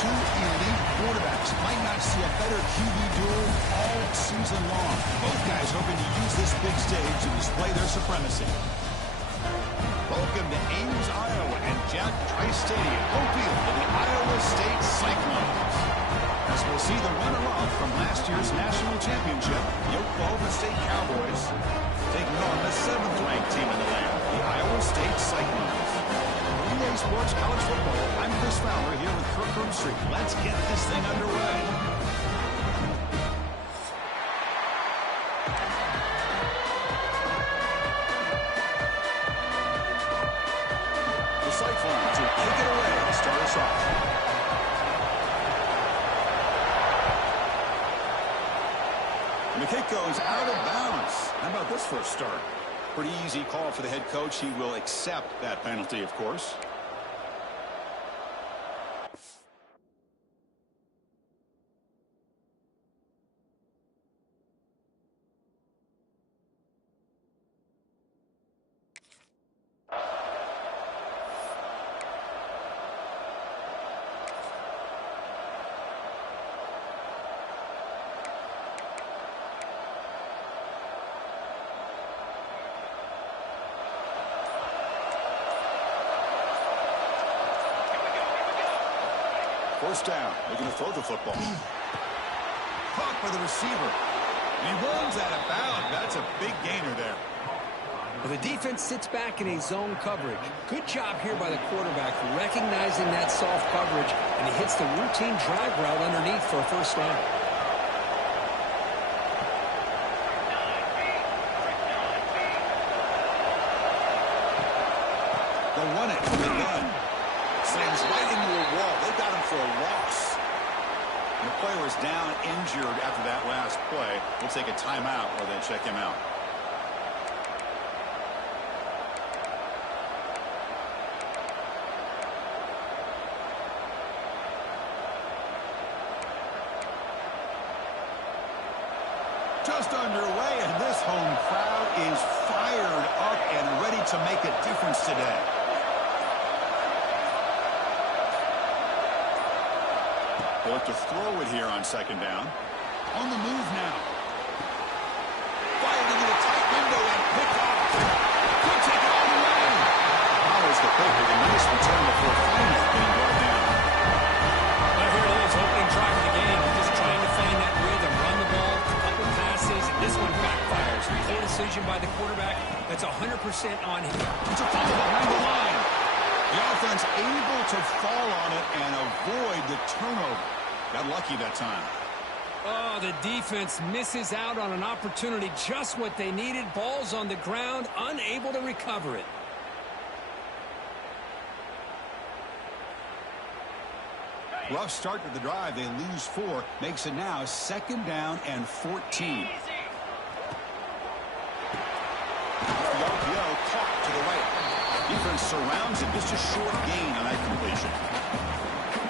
two elite quarterbacks. Might not see a better QB duel all season long. Both guys hoping to use this big stage to display their supremacy. Welcome to Ames, Iowa, and Jack Trice Stadium, home field of the Iowa State Cyclones. As we'll see the runner-up from last year's national championship, the Oklahoma State Cowboys, taking on the 7th-ranked team in the land, the Iowa State Cyclones. EA Sports College Football, I'm Chris Fowler here with Kirk Herbstreit. Let's get this thing underway. The Cyclones will take it away to start us off. And the kick goes out of bounds. How about this for a start? Pretty easy call for the head coach. He will accept that penalty, of course. First down. They're going to throw the football. Caught by the receiver. And he runs out of bounds. That's a big gainer there. Well, the defense sits back in a zone coverage. Good job here by the quarterback recognizing that soft coverage, and he hits the routine drag route underneath for a first down. They'll run it from the gun. Slams right into a wall. They got him for a loss. And the player was down, injured after that last play. We'll take a timeout or then check him out. Just underway, and this home crowd is fired up and ready to make a difference today. They'll have to throw it here on second down. On the move now. Fired into the tight window and picked off. Could take it all the way. Follows the pick with a nice return before finally being brought down. Well, here it is, opening drive of the game. Just trying to find that rhythm, run the ball, a couple passes, and this one backfires. Poor decision by the quarterback. That's 100% on him. It's a fumble behind the line. The offense able to fall on it and avoid the turnover. Got lucky that time. Oh, the defense misses out on an opportunity, just what they needed. Ball's on the ground, unable to recover it. Rough start to the drive. They lose 4. Makes it now second down and 14. The RPO caught to the right. Defense surrounds him. Just a short gain on that completion.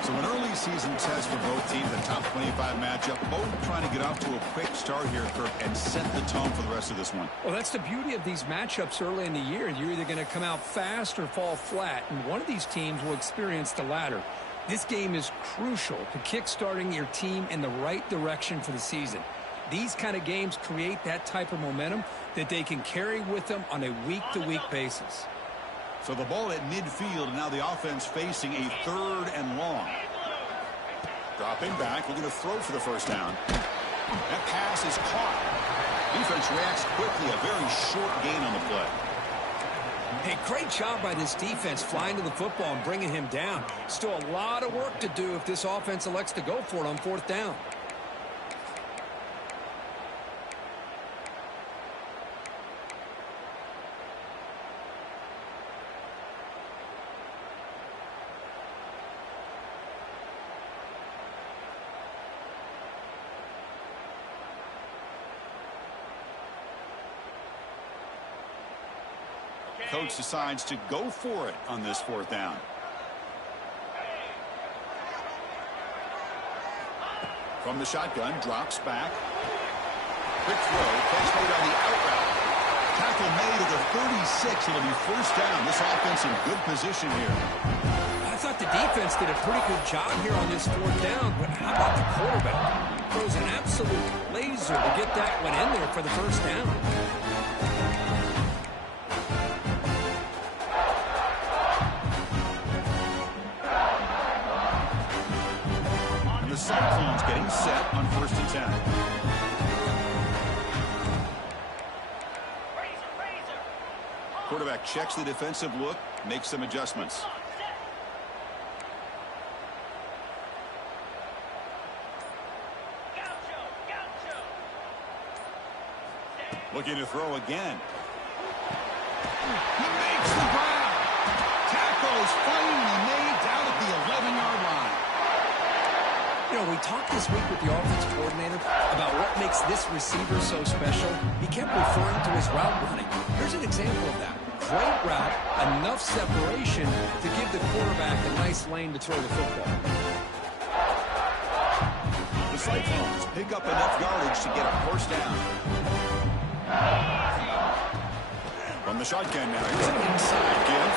So an early season test for both teams, a top 25 matchup. Both trying to get off to a quick start here, Kirk, and set the tone for the rest of this one. Well, that's the beauty of these matchups early in the year. You're either going to come out fast or fall flat, and one of these teams will experience the latter. This game is crucial to kick-starting your team in the right direction for the season. These kind of games create that type of momentum that they can carry with them on a week-to-week basis. So the ball at midfield, and now the offense facing a 3rd and long. Dropping back, looking to throw for the first down. That pass is caught. Defense reacts quickly, a very short gain on the play. Hey, great job by this defense flying to the football and bringing him down. Still a lot of work to do if this offense elects to go for it on 4th down. Coach decides to go for it on this 4th down. From the shotgun, drops back. Quick throw, catch made on the out route. Tackle made at the 36. It'll be first down. This offense in good position here. I thought thought the defense did a pretty good job here on this fourth down, but how about the quarterback? Throws an absolute laser to get that one in there for the first down. And the Cyclones getting set on 1st and 10. Quarterback checks the defensive look, makes some adjustments. Looking to throw again. He makes the grab. Tackle is finally made down at the 11-yard line. You know, we talked this week with the offense coordinator about what makes this receiver so special. He kept referring to his route running. Here's an example of that. Great route, enough separation to give the quarterback a nice lane to throw the football. The Cyclones pick up enough yardage to get a first down. From the shotgun now, here's an inside give.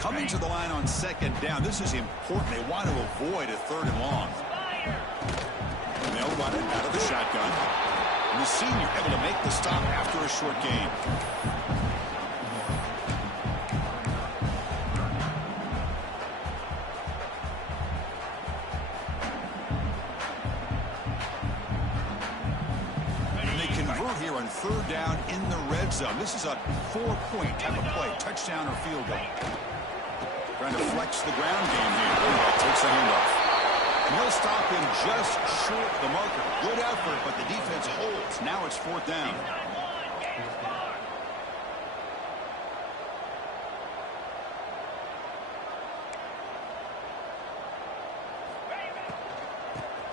Coming to the line on 2nd down. This is important. They want to avoid a 3rd and long. And they'll run it out of the shotgun. And the senior able to make the stop after a short gain. Here on 3rd down in the red zone. This is a 4-point type of play, touchdown or field goal. Trying to flex the ground game here. Takes the handoff. And he'll stop him just short of the marker. Good effort, but the defense holds. Now it's 4th down.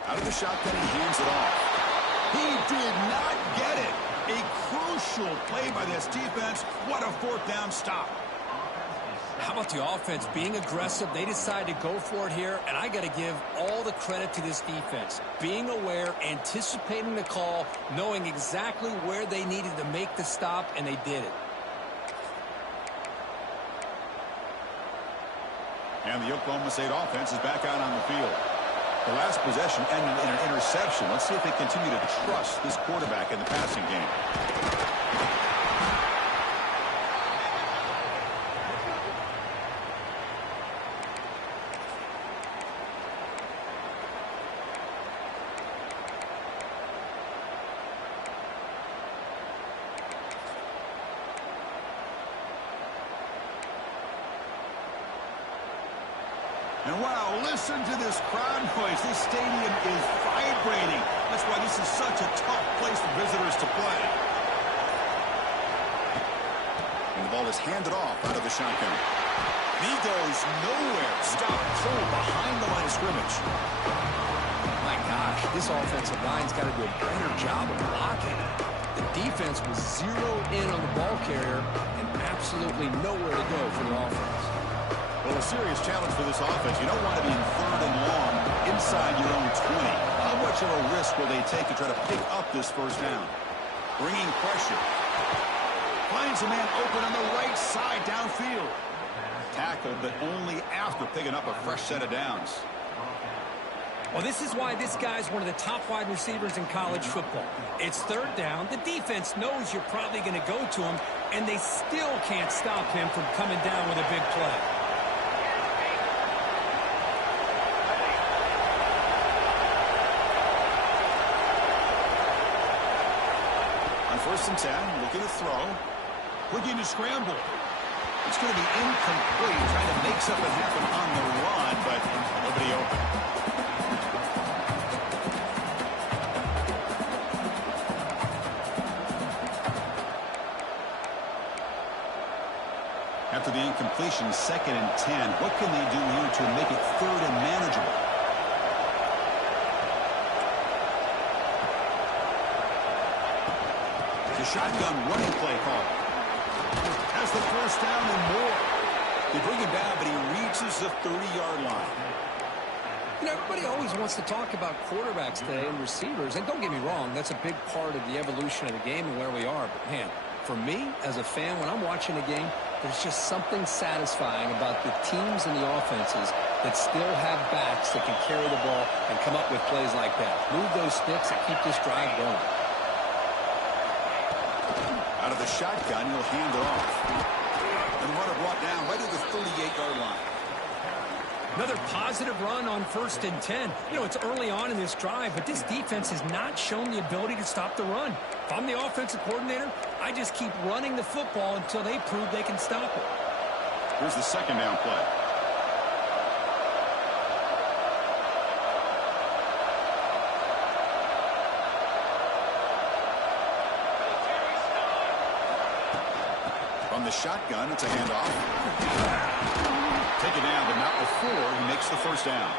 Out of the shotgun, he hands it off. He did not get it. A crucial play by this defense. What a 4th down stop. How about the offense being aggressive? They decide to go for it here, and I got to give all the credit to this defense. Being aware, anticipating the call, knowing exactly where they needed to make the stop, and they did it. And the Oklahoma State offense is back out on the field. The last possession ended in an interception. Let's see if they continue to trust this quarterback in the passing game. And wow, listen to this crowd noise. This stadium is vibrating. That's why this is such a tough place for visitors to play. And the ball is handed off out of the shotgun. He goes nowhere. Stop cold behind the line of scrimmage. My gosh, this offensive line's got to do a better job of blocking. The defense was zeroed in on the ball carrier and absolutely nowhere to go for the offense. Well, a serious challenge for this offense. You don't want to be in 3rd and long inside your own 20. How much of a risk will they take to try to pick up this first down? Bringing pressure. Finds a man open on the right side downfield. Tackled, but only after picking up a fresh set of downs. Well, this is why this guy's one of the top wide receivers in college football. It's 3rd down. The defense knows you're probably going to go to him, and they still can't stop him from coming down with a big play. On 1st and 10, looking to throw. Looking to scramble. It's going to be incomplete. Trying to make something happen on the run, but nobody open. After the incompletion, 2nd and 10. What can they do here to make it 3rd and manageable? The shotgun running play call. Has the first down and more. They bring him down, but he reaches the 30-yard line. You know, everybody always wants to talk about quarterbacks today and receivers, and don't get me wrong, that's a big part of the evolution of the game and where we are. But, man, for me, as a fan, when I'm watching a game, there's just something satisfying about the teams and the offenses that still have backs that can carry the ball and come up with plays like that. Move those sticks and keep this drive going. Out of the shotgun, he'll hand it off. And the runner brought down right at the 38-yard line. Another positive run on 1st and 10. You know, it's early on in this drive, but this defense has not shown the ability to stop the run. If I'm the offensive coordinator, I just keep running the football until they prove they can stop it. Here's the 2nd down play. From the shotgun, it's a handoff. Taken down, but not before he makes the 1st down.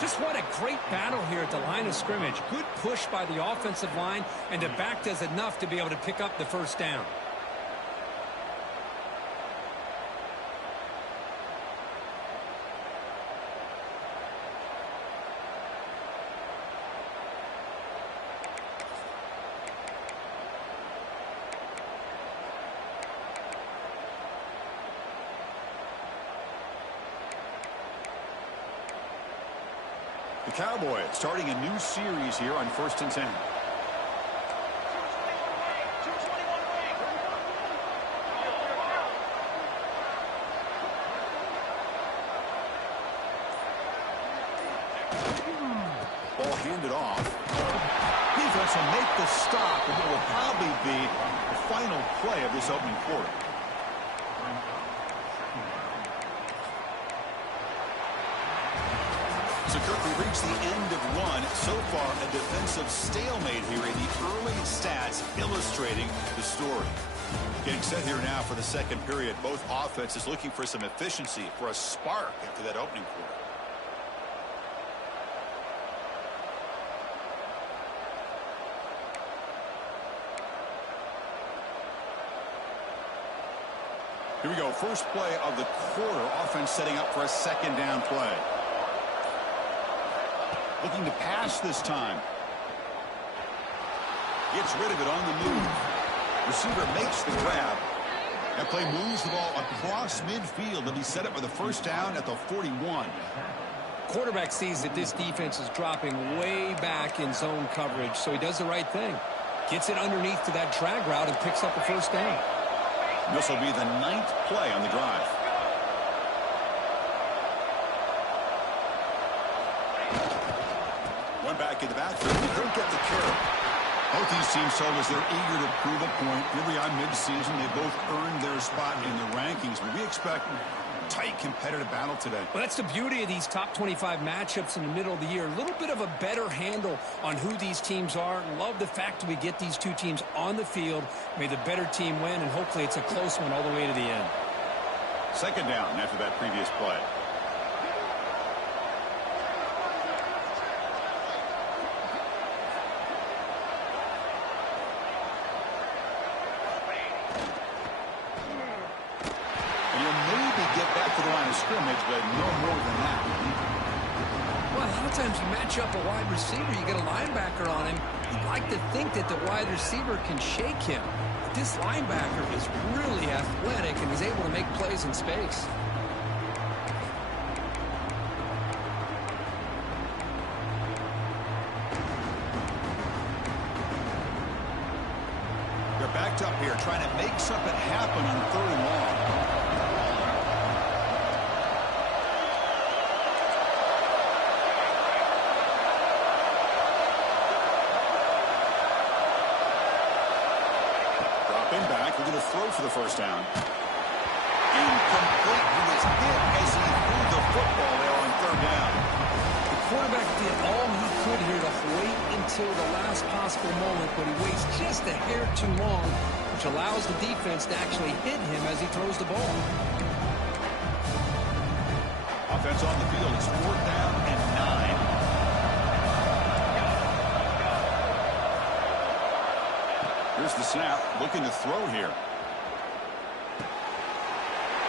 Just what a great battle here at the line of scrimmage. Good push by the offensive line, and the back does enough to be able to pick up the 1st down. The Cowboys starting a new series here on 1st and 10. Ball handed off. Defense will make the stop, and it will probably be the final play of this opening quarter. So, Kirk, we reached the end of one. So far, a defensive stalemate here in the early stats illustrating the story. Getting set here now for the 2nd period. Both offenses looking for some efficiency, for a spark after that opening quarter. Here we go. First play of the quarter. Offense setting up for a 2nd down play. Looking to pass this time. Gets rid of it on the move. Receiver makes the grab. That play moves the ball across midfield. They'll be set up with a 1st down at the 41. Quarterback sees that this defense is dropping way back in zone coverage, so he does the right thing. Gets it underneath to that drag route and picks up a 1st down. This will be the 9th play on the drive. One back in the backfield. They don't get the carry. Both these teams told us they're eager to prove a point. Here we are mid-season. They both earned their spot in the rankings, but we expect tight competitive battle today. Well, that's the beauty of these top 25 matchups in the middle of the year. A little bit of a better handle on who these teams are. Love the fact that we get these two teams on the field. May the better team win, and hopefully it's a close one all the way to the end. 2nd down after that previous play. Scrimmage, but no more than that. Well, a lot of times you match up a wide receiver, you get a linebacker on him. You'd like to think that the wide receiver can shake him. But this linebacker is really athletic and is able to make plays in space. They're backed up here, trying to make something happen on 3rd and long. Back, we're going to throw for the 1st down. Incomplete. He was hit as he threw the football there on 3rd down. The quarterback did all he could here to wait until the last possible moment, but he waits just a hair too long, which allows the defense to actually hit him as he throws the ball. Offense on the field is 4th down and 9. Here's the snap, looking to throw here.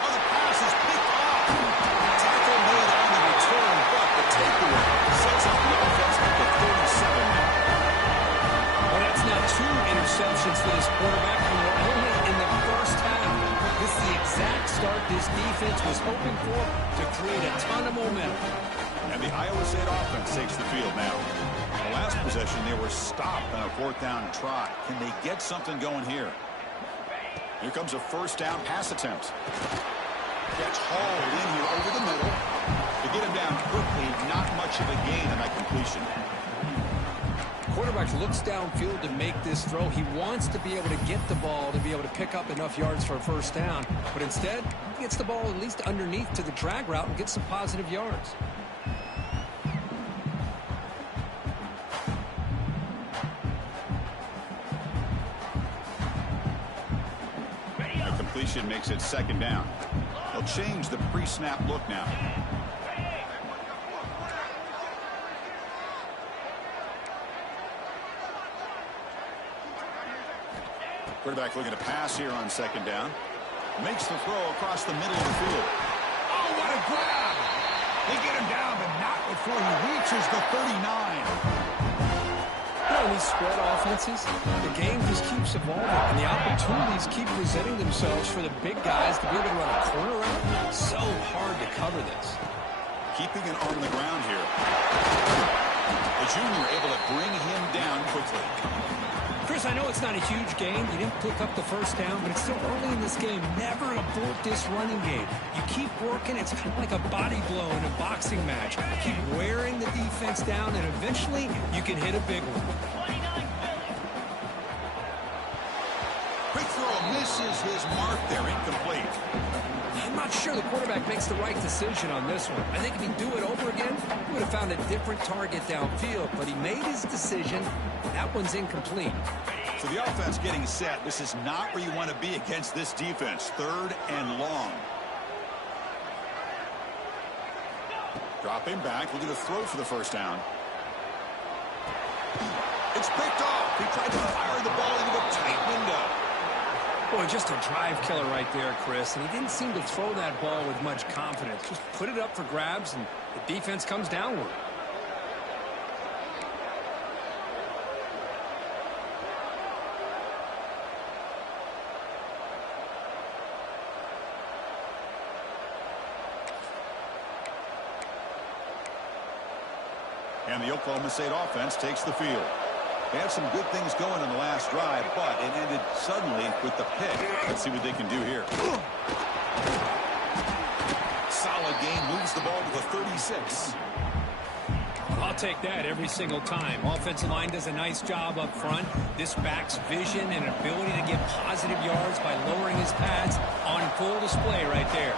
Oh, the pass is picked off. Tackle made on the return, but the patience for this quarterback, and we're only in the first half. This is the exact start this defense was hoping for to create a ton of momentum. And the Iowa State offense takes the field now. The last possession, they were stopped on a 4th down try. Can they get something going here? Here comes a 1st down pass attempt. Gets hauled in here over the middle. To get him down quickly, not much of a gain on that completion. Quarterback looks downfield to make this throw. He wants to be able to get the ball to be able to pick up enough yards for a 1st down. But instead, he gets the ball at least underneath to the drag route and gets some positive yards. The completion makes it 2nd down. They'll change the pre-snap look now. Quarterback looking to pass here on 2nd down. Makes the throw across the middle of the field. Oh, what a grab! They get him down, but not before he reaches the 39. You know, in these spread offenses, the game just keeps evolving, and the opportunities keep presenting themselves for the big guys to be able to run a corner out. So hard to cover this. Keeping it on the ground here. The junior able to bring him down quickly. Chris, I know it's not a huge game. You didn't pick up the 1st down, but it's still early in this game. Never abort this running game. You keep working. It's kind of like a body blow in a boxing match. Keep wearing the defense down, and eventually you can hit a big one. Quick throw misses his mark there. Incomplete. I'm not sure the quarterback makes the right decision on this one. I think if he'd do it over again, he would have found a different target downfield, but he made his decision. That one's incomplete. So the offense getting set. This is not where you want to be against this defense. 3rd and long. Dropping back, looking to throw for the 1st down. It's picked off. He tried to fire the ball into a tight window. Boy, just a drive killer right there, Chris. And he didn't seem to throw that ball with much confidence. Just put it up for grabs, and the defense comes downward. And the Oklahoma State offense takes the field. They had some good things going in the last drive, but it ended suddenly with the pick. Let's see what they can do here. Solid game, moves the ball to the 36. I'll take that every single time. Offensive line does a nice job up front. This back's vision and ability to get positive yards by lowering his pads on full display right there.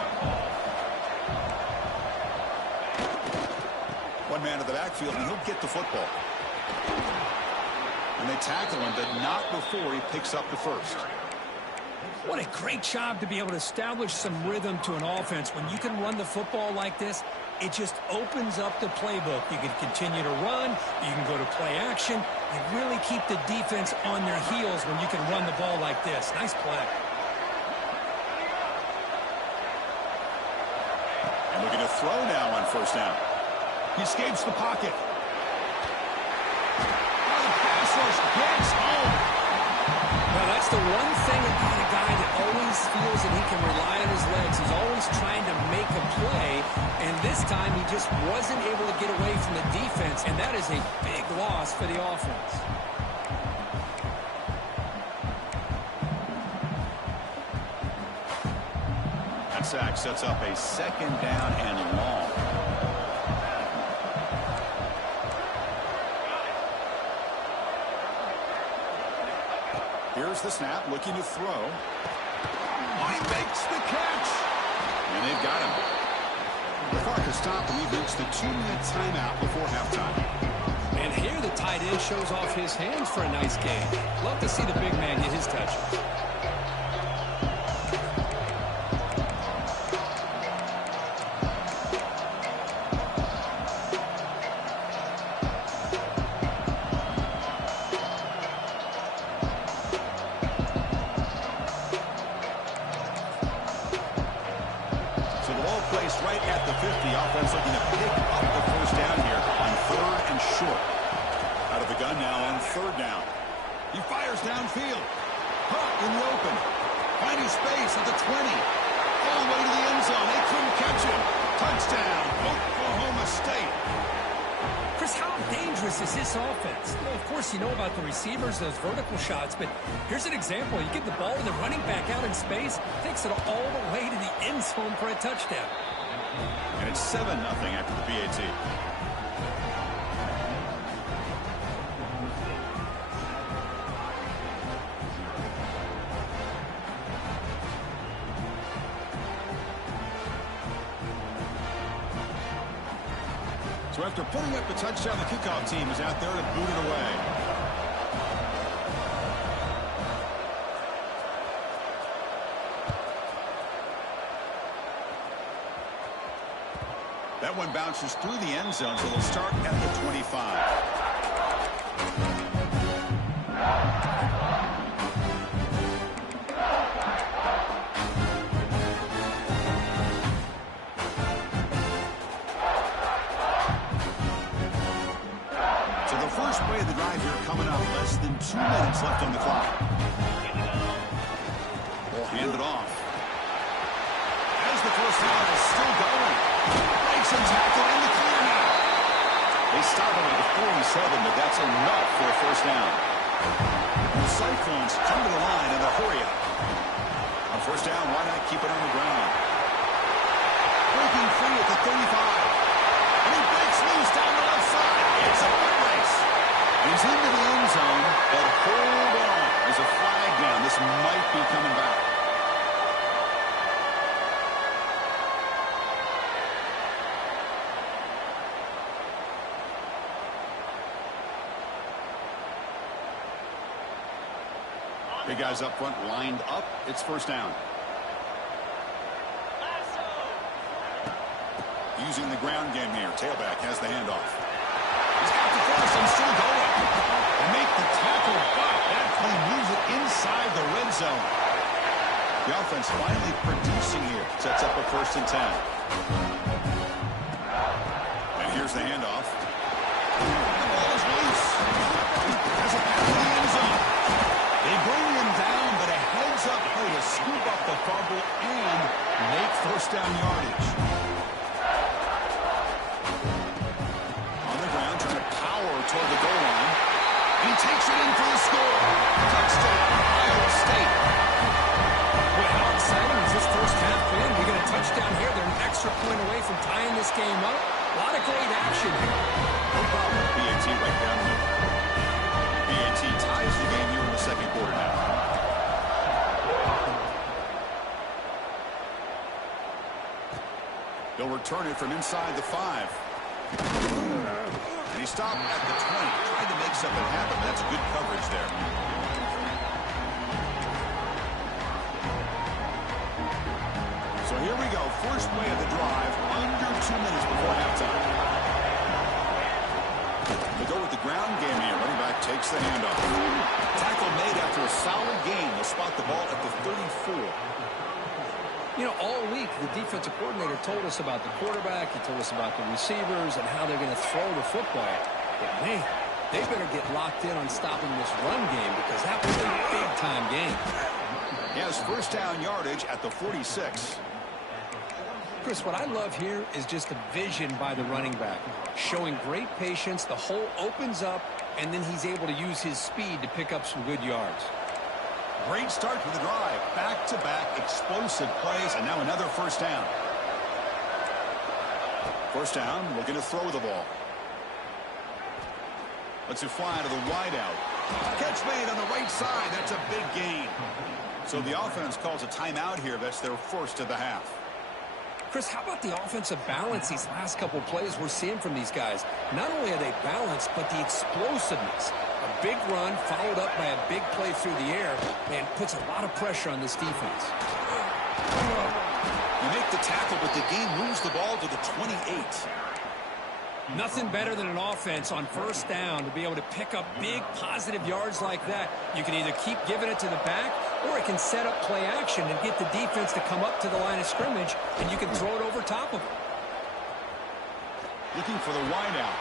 One man to the backfield, and he'll get the football. And they tackle him, but not before he picks up the 1st. What a great job to be able to establish some rhythm to an offense. When you can run the football like this, it just opens up the playbook. You can continue to run. You can go to play action. You really keep the defense on their heels when you can run the ball like this. Nice play. And looking to throw now on 1st down. He escapes the pocket. Gets home. Well, that's the one thing about a guy that always feels that he can rely on his legs. He's always trying to make a play, and this time he just wasn't able to get away from the defense, and that is a big loss for the offense. That sack sets up a 2nd down and long. Here's the snap, looking to throw. Oh, he makes the catch! And they've got him. The clock has stopped, and we've reached the 2-minute timeout before halftime. And here the tight end shows off his hands for a nice game. Love to see the big man get his touches. Right at the 50, offense looking to pick up the 1st down here on 3rd and short. Out of the gun now on 3rd down. He fires downfield. Caught in the open. Finding space at the 20. All the way to the end zone. They couldn't catch him. Touchdown, Oklahoma State. Chris, how dangerous is this offense? Well, of course, you know about the receivers, those vertical shots, but here's an example. You get the ball and the running back out in space, takes it all the way to the end zone for a touchdown. And it's 7-0 after the PAT. So after putting up the touchdown, the kickoff team is out there to boot it away. That one bounces through the end zone, so they'll start at the 25. The drive here coming up, less than 2 minutes left on the clock. Ball handed off. As the first down is still going. Breaks and tackled in the clear now. They stop him at the 47, but that's enough for a first down. And the Cyclones come to the line in the hurry up. On first down, why not keep it on the ground? Breaking free at the 35. And he breaks loose down the left side. It's a foot race. He's into the end zone, but hold on. There's a flag down. This might be coming back. Big guys up front lined up. It's first down. Using the ground game here. Tailback has the handoff. He's got the force and still going. And make the tackle, but that play moves it inside the red zone. The offense finally producing here. Sets up a 1st and 10. And here's the handoff. The ball is loose. Has a pass to the end zone. They bring him down, but a heads-up play to scoop up the fumble and make first down yardage. Toward the goal line. And he takes it in for the score. Touchdown, Iowa State. Well, how exciting has this first half been? We get a touchdown here. They're an extra point away from tying this game up. A lot of great action here. No problem. PAT right down there. PAT ties the game here in the second quarter now. They'll return it from inside the 5. And he stopped at the 20, trying to make something happen. That's good coverage there. So here we go. First play of the drive, under 2 minutes before halftime. They go with the ground game here. Running back takes the handoff. Tackle made after a solid gain. They'll spot the ball at the 34. You know, all week, the defensive coordinator told us about the quarterback. He told us about the receivers and how they're going to throw the football. But, man, they better get locked in on stopping this run game because that was a big-time game. He has first down yardage at the 46. Chris, what I love here is just the vision by the running back. Showing great patience, the hole opens up, and then he's able to use his speed to pick up some good yards. Great start to the drive. Back-to-back explosive plays, and now another first down. First down, looking to throw the ball. Lets it fly to the wideout. Catch made on the right side. That's a big gain. So the offense calls a timeout here. That's their first of the half. Chris, how about the offensive balance these last couple plays we're seeing from these guys? Not only are they balanced, but the explosiveness. A big run followed up by a big play through the air and puts a lot of pressure on this defense. You make the tackle, but the game moves the ball to the 28. Nothing better than an offense on first down to be able to pick up big positive yards like that. You can either keep giving it to the back or it can set up play action and get the defense to come up to the line of scrimmage, and you can throw it over top of them. Looking for the wideout.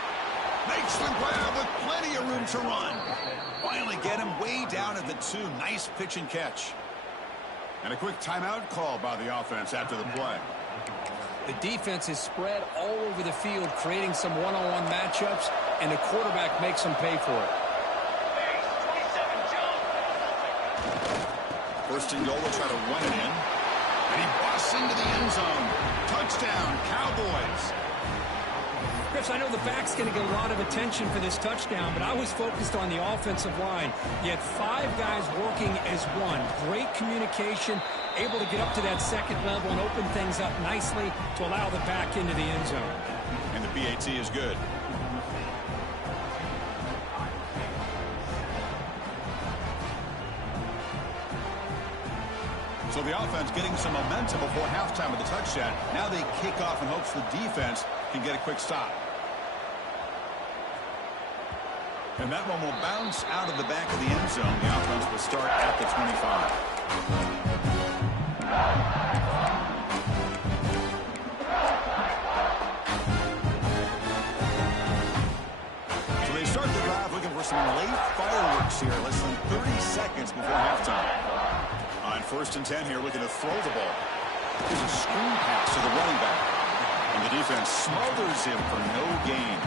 Makes the grab with plenty of room to run. finally get him way down at the 2. Nice pitch and catch. And a quick timeout call by the offense after the play. The defense is spread all over the field, creating some one-on-one matchups, and the quarterback makes them pay for it. First and goal, will try to run it in. And he busts into the end zone. Touchdown, Cowboys. Chris, I know the back's going to get a lot of attention for this touchdown, but I was focused on the offensive line. You had 5 guys working as one. Great communication, able to get up to that second level and open things up nicely to allow the back into the end zone. And the PAT is good. So the offense getting some momentum before halftime with the touchdown. Now they kick off in hopes the defense can get a quick stop. And that one will bounce out of the back of the end zone. The offense will start at the 25. So they start the drive looking for some late fireworks here. Less than 30 seconds before halftime. On 1st and 10 here, looking to throw the ball. Here's a screen pass to the running back. And the defense smothers him for no gain.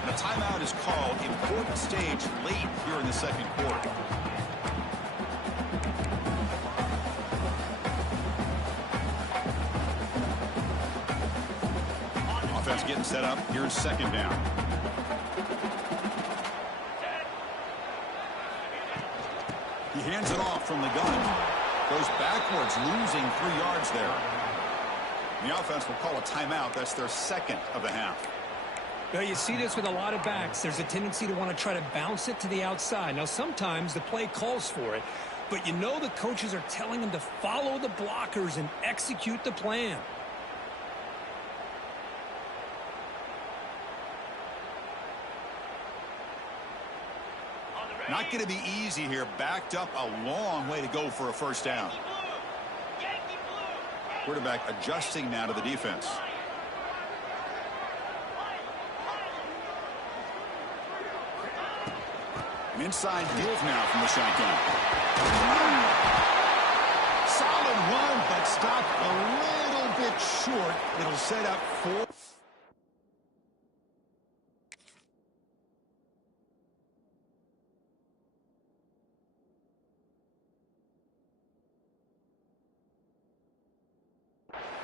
And a timeout is called. Important stage late here in the second quarter. Offense getting set up. Here's second down. He hands it off from the gun. Goes backwards, losing 3 yards there. The offense will call a timeout. That's their second of the half. Well, you see this with a lot of backs. There's a tendency to want to try to bounce it to the outside. Now, sometimes the play calls for it, but you know the coaches are telling them to follow the blockers and execute the plan. Not going to be easy here. Backed up a long way to go for a first down. Quarterback adjusting now to the defense. An inside move now from the shotgun. Solid run, but stopped a little bit short. It'll set up 4.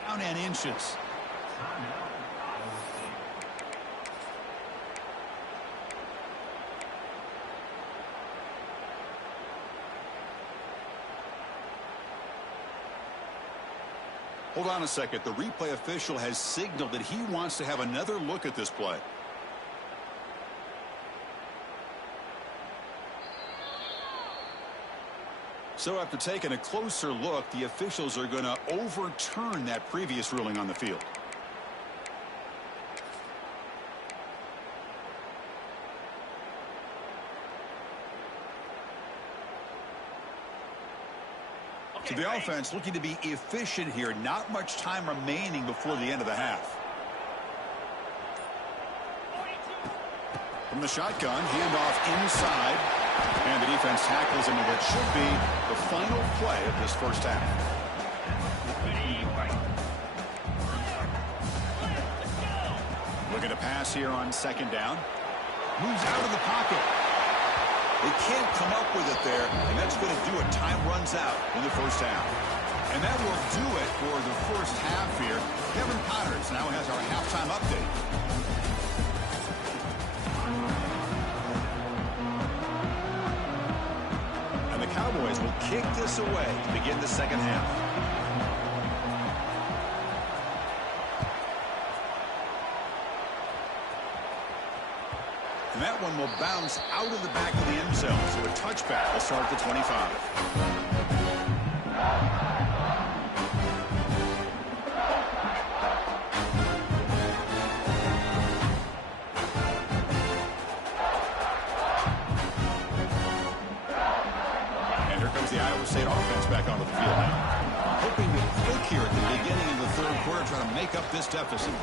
Down and inches. Hold on a second. The replay official has signaled that he wants to have another look at this play. So after taking a closer look, the officials are going to overturn that previous ruling on the field. So the offense looking to be efficient here. Not much time remaining before the end of the half. From the shotgun, handoff inside. And the defense tackles him with what should be the final play of this first half. Looking to pass here on second down. Moves out of the pocket. They can't come up with it there, and that's going to do it. Time runs out in the first half. And that will do it for the first half here. Kevin Connors now has our halftime update. And the Cowboys will kick this away to begin the second half. And that one will bounce out of the back of the end zone. So a touchback will start at the 25. And here comes the Iowa State offense back onto the field now. Hoping to click here at the beginning of the third quarter, trying to make up this deficit.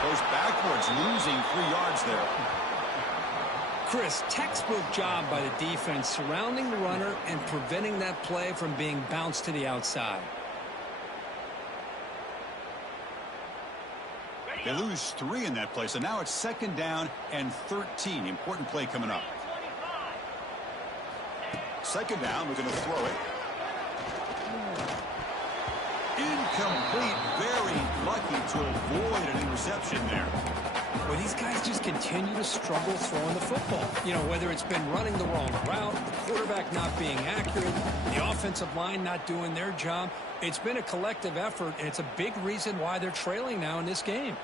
Goes backwards, losing 3 yards there. Chris, textbook job by the defense surrounding the runner and preventing that play from being bounced to the outside. They lose 3 in that play, so now it's 2nd down and 13. Important play coming up. 2nd down, we're going to throw it. Incomplete. Very lucky to avoid an interception there. Well, these guys just continue to struggle throwing the football. You know, whether it's been running the wrong route, the quarterback not being accurate, the offensive line not doing their job. It's been a collective effort, and it's a big reason why they're trailing now in this game.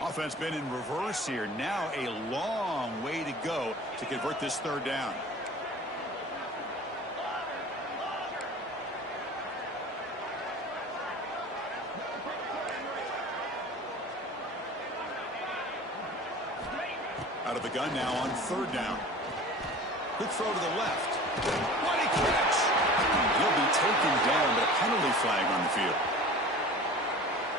Offense been in reverse here. Now a long way to go to convert this 3rd down. Out of the gun now on 3rd down. Quick throw to the left. What a catch! He'll be taken down, but a penalty flag on the field.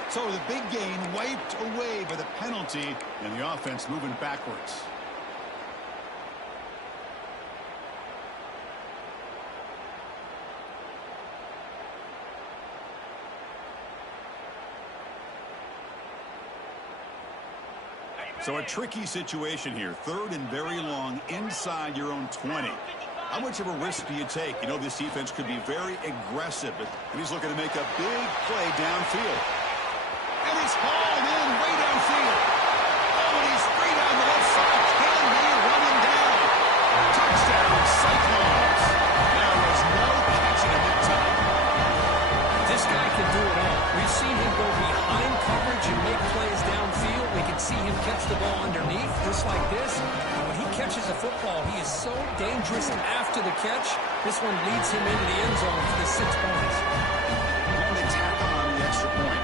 So the big gain wiped away by the penalty, and the offense moving backwards. So a tricky situation here. 3rd and very long inside your own 20. How much of a risk do you take? You know, this defense could be very aggressive, and he's looking to make a big play downfield. And he's hauled in way downfield. Oh, and he's free down the left side. Can they run him down? Touchdown, Cyclones. There was no catching him in time. This guy can do it all. We've seen him go behind coverage and make plays downfield. We can see him catch the ball underneath, just like this. And when he catches a football, he is so dangerous after the catch. This one leads him into the end zone for the 6 points. And they tackle on the extra point.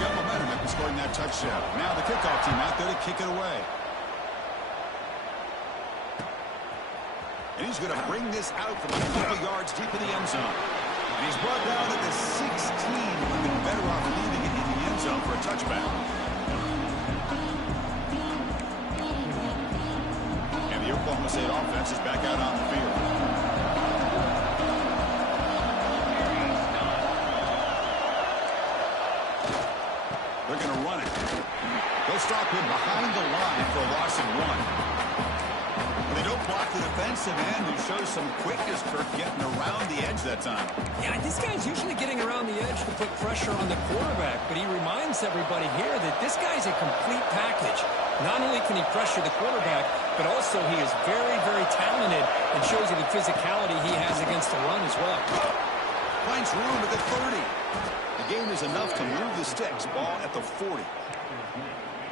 Got momentum after scoring that touchdown. Now the kickoff team out there to kick it away. And he's going to bring this out from a couple yards deep in the end zone. And he's brought down at the 16. Would have been better off leaving it in the end zone for a touchback. And the Oklahoma State offense is back out on the field. They're going to run it. They'll stop him behind the line for a loss of 1. They don't block the defensive end, who shows some quickness for getting around the edge that time. Yeah, this guy's usually getting around the edge to put pressure on the quarterback, but he reminds everybody here that this guy's a complete package. Not only can he pressure the quarterback, but also he is very, very talented and shows you the physicality he has against the run as well. Finds room at the 30. The game is enough to move the sticks. Ball at the 40.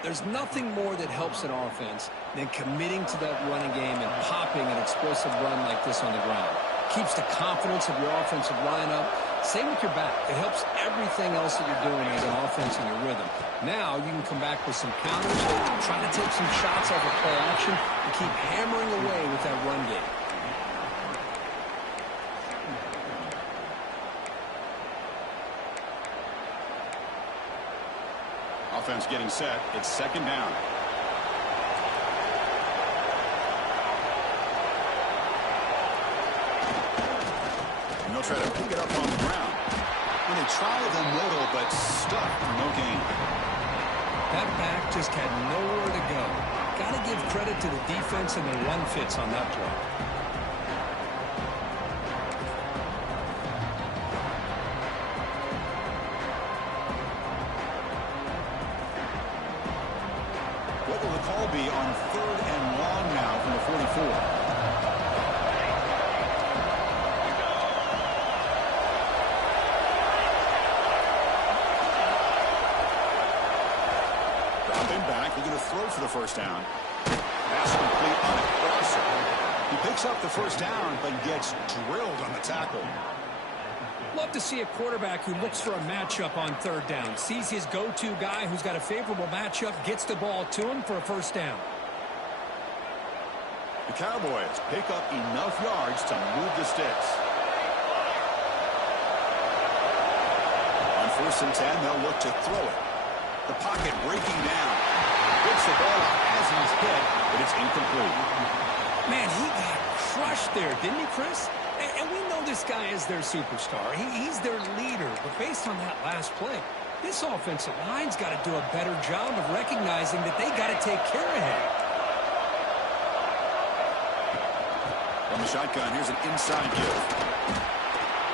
There's nothing more that helps an offense than committing to that running game and popping an explosive run like this on the ground. Keeps the confidence of your offensive lineup. Same with your back. It helps everything else that you're doing as an offense in your rhythm. Now you can come back with some counters, try to take some shots off of play action, and keep hammering away with that run game. Offense getting set. It's 2nd down. And they'll try to pick it up on the ground. And they try the middle, but stuck for no gain. That back just had nowhere to go. Got to give credit to the defense and the run fits on that play. What will the call be on 3rd and long now from the 44? Dropping back, they're going to throw for the 1st down. Pass complete on a crosser. He picks up the 1st down, but gets drilled on the tackle. Love to see a quarterback who looks for a matchup on 3rd down. Sees his go-to guy who's got a favorable matchup, gets the ball to him for a 1st down. The Cowboys pick up enough yards to move the sticks. 1st and 10, they'll look to throw it. The pocket breaking down. Gets the ball out as he's hit, but it's incomplete. Man, he got crushed there, didn't he, Chris? And we know this guy is their superstar. He's their leader. But based on that last play, this offensive line's got to do a better job of recognizing that they got to take care of him. From the shotgun, here's an inside give.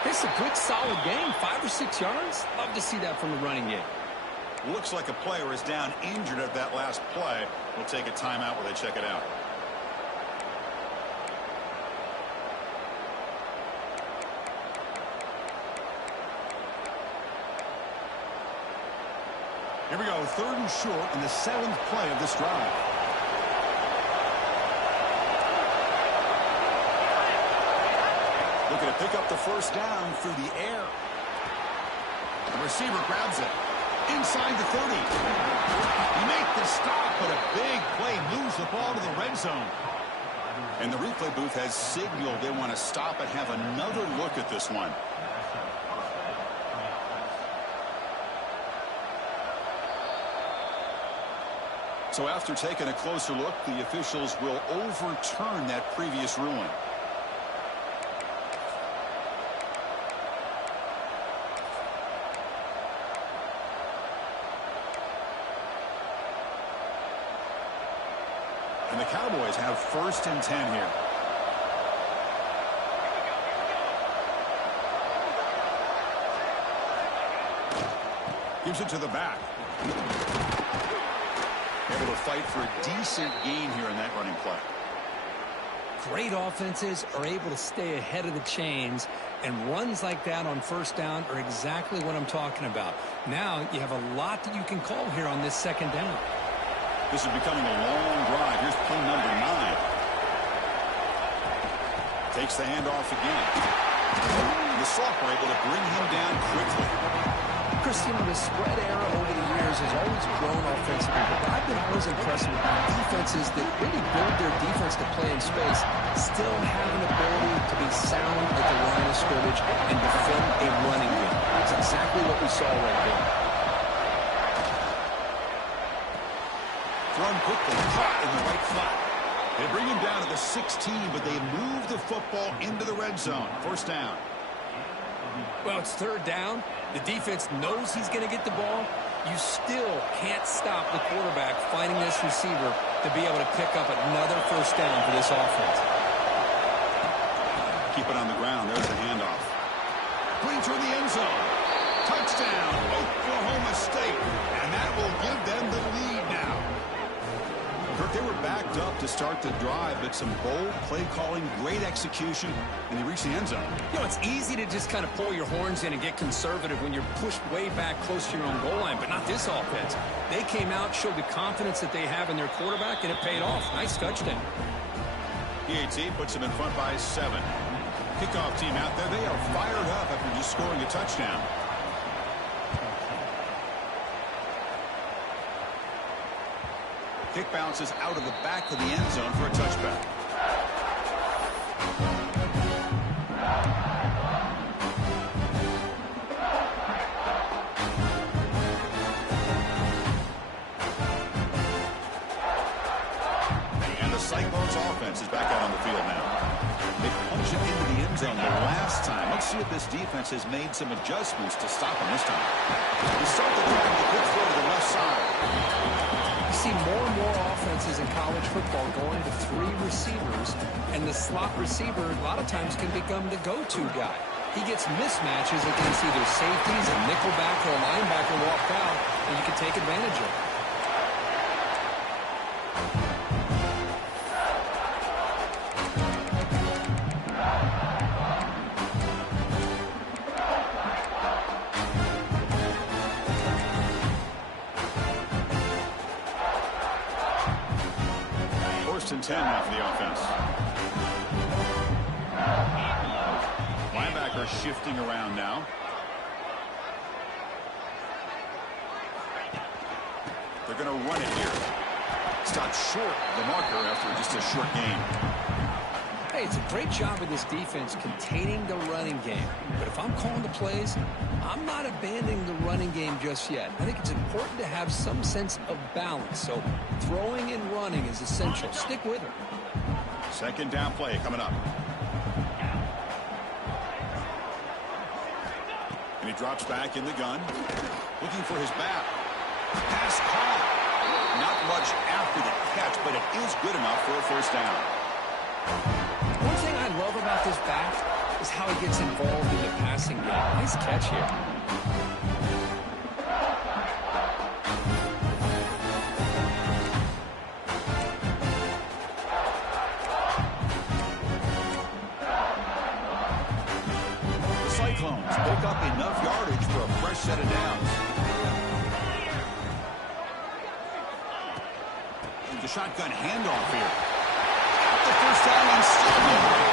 This is a good, solid game. 5 or 6 yards. Love to see that from the running game. Looks like a player is down injured at that last play. We'll take a timeout while they check it out. Here we go, 3rd and short in the 7th play of this drive. Looking to pick up the 1st down through the air. The receiver grabs it. Inside the 30. He makes the stop, but a big play moves the ball to the red zone. And the replay booth has signaled they want to stop and have another look at this one. So after taking a closer look, the officials will overturn that previous ruling. And the Cowboys have 1st and 10 here. Gives it to the back. Able to fight for a decent gain here in that running play. Great offenses are able to stay ahead of the chains, and runs like that on 1st down are exactly what I'm talking about. Now you have a lot that you can call here on this 2nd down. This is becoming a long drive. Here's play number 9. Takes the handoff again. The Sox were able to bring him down quickly. Chris, you know, the spread era over the years has always grown offensively, but I've been always impressed with defenses that really build their defense to play in space, still have an ability to be sound at the line of scrimmage and defend a running game. That's exactly what we saw right there. Thrown quickly, caught in the right flat. They bring him down to the 16, but they move the football into the red zone. 1st down. Well, it's 3rd down. The defense knows he's going to get the ball. You still can't stop the quarterback finding this receiver to be able to pick up another 1st down for this offense. Keep it on the ground. There's the handoff. Clean through the end zone. Touchdown, Oklahoma State. And that will give them the lead now. Kirk, they were backed up to start the drive, but some bold play calling, great execution, and they reached the end zone. You know, it's easy to just kind of pull your horns in and get conservative when you're pushed way back close to your own goal line, but not this offense. They came out, showed the confidence that they have in their quarterback, and it paid off. Nice touchdown. PAT puts them in front by 7. Kickoff team out there. They are fired up after just scoring a touchdown. Kick bounces out of the back of the end zone for a touchback. And the Cyclones offense is back out on the field now. They punch it into the end zone the last time. Let's see if this defense has made some adjustments to stop them this time. They start the drive with a good throw to the left side. You see more and more offenses in college football going to 3 receivers, and the slot receiver a lot of times can become the go-to guy. He gets mismatches against either safeties, a nickelback, or a linebacker walk out, and you can take advantage of it. And 10 now for the offense. Linebacker shifting around now. They're going to run it here. Stopped short of the marker after just a short game. say it's a great job of this defense containing the running game. But if I'm calling the plays, I'm not abandoning the running game just yet. I think it's important to have some sense of balance. So throwing and running is essential. Stick with it. Second down play coming up. And he drops back in the gun, looking for his back. Pass caught. Not much after the catch, but it is good enough for a first down. One thing I love about this back is how he gets involved in the passing game. Nice catch here. The Cyclones pick up enough yardage for a fresh set of downs. The shotgun handoff here. Got the first down and still moving.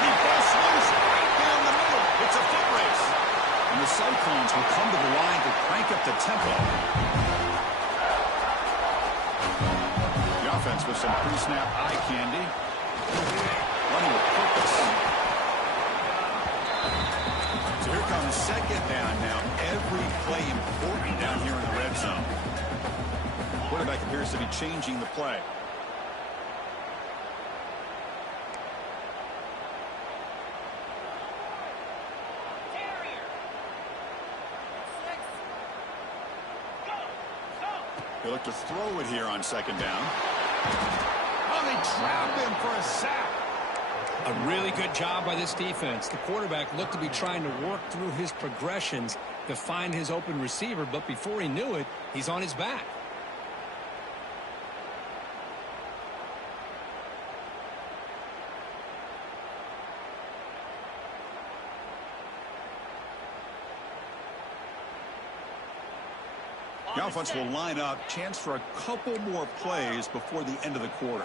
And he busts loose right down the middle. It's a foot race. And the Cyclones will come to the line to crank up the tempo. The offense with some pre-snap eye candy. Running with purpose. So here comes second down now. Every play important down here in the red zone. Quarterback appears to be changing the play. They look to throw it here on second down. Oh, they trapped him for a sack. A really good job by this defense. The quarterback looked to be trying to work through his progressions to find his open receiver, but before he knew it, he's on his back. The offense will line up. Chance for a couple more plays before the end of the quarter.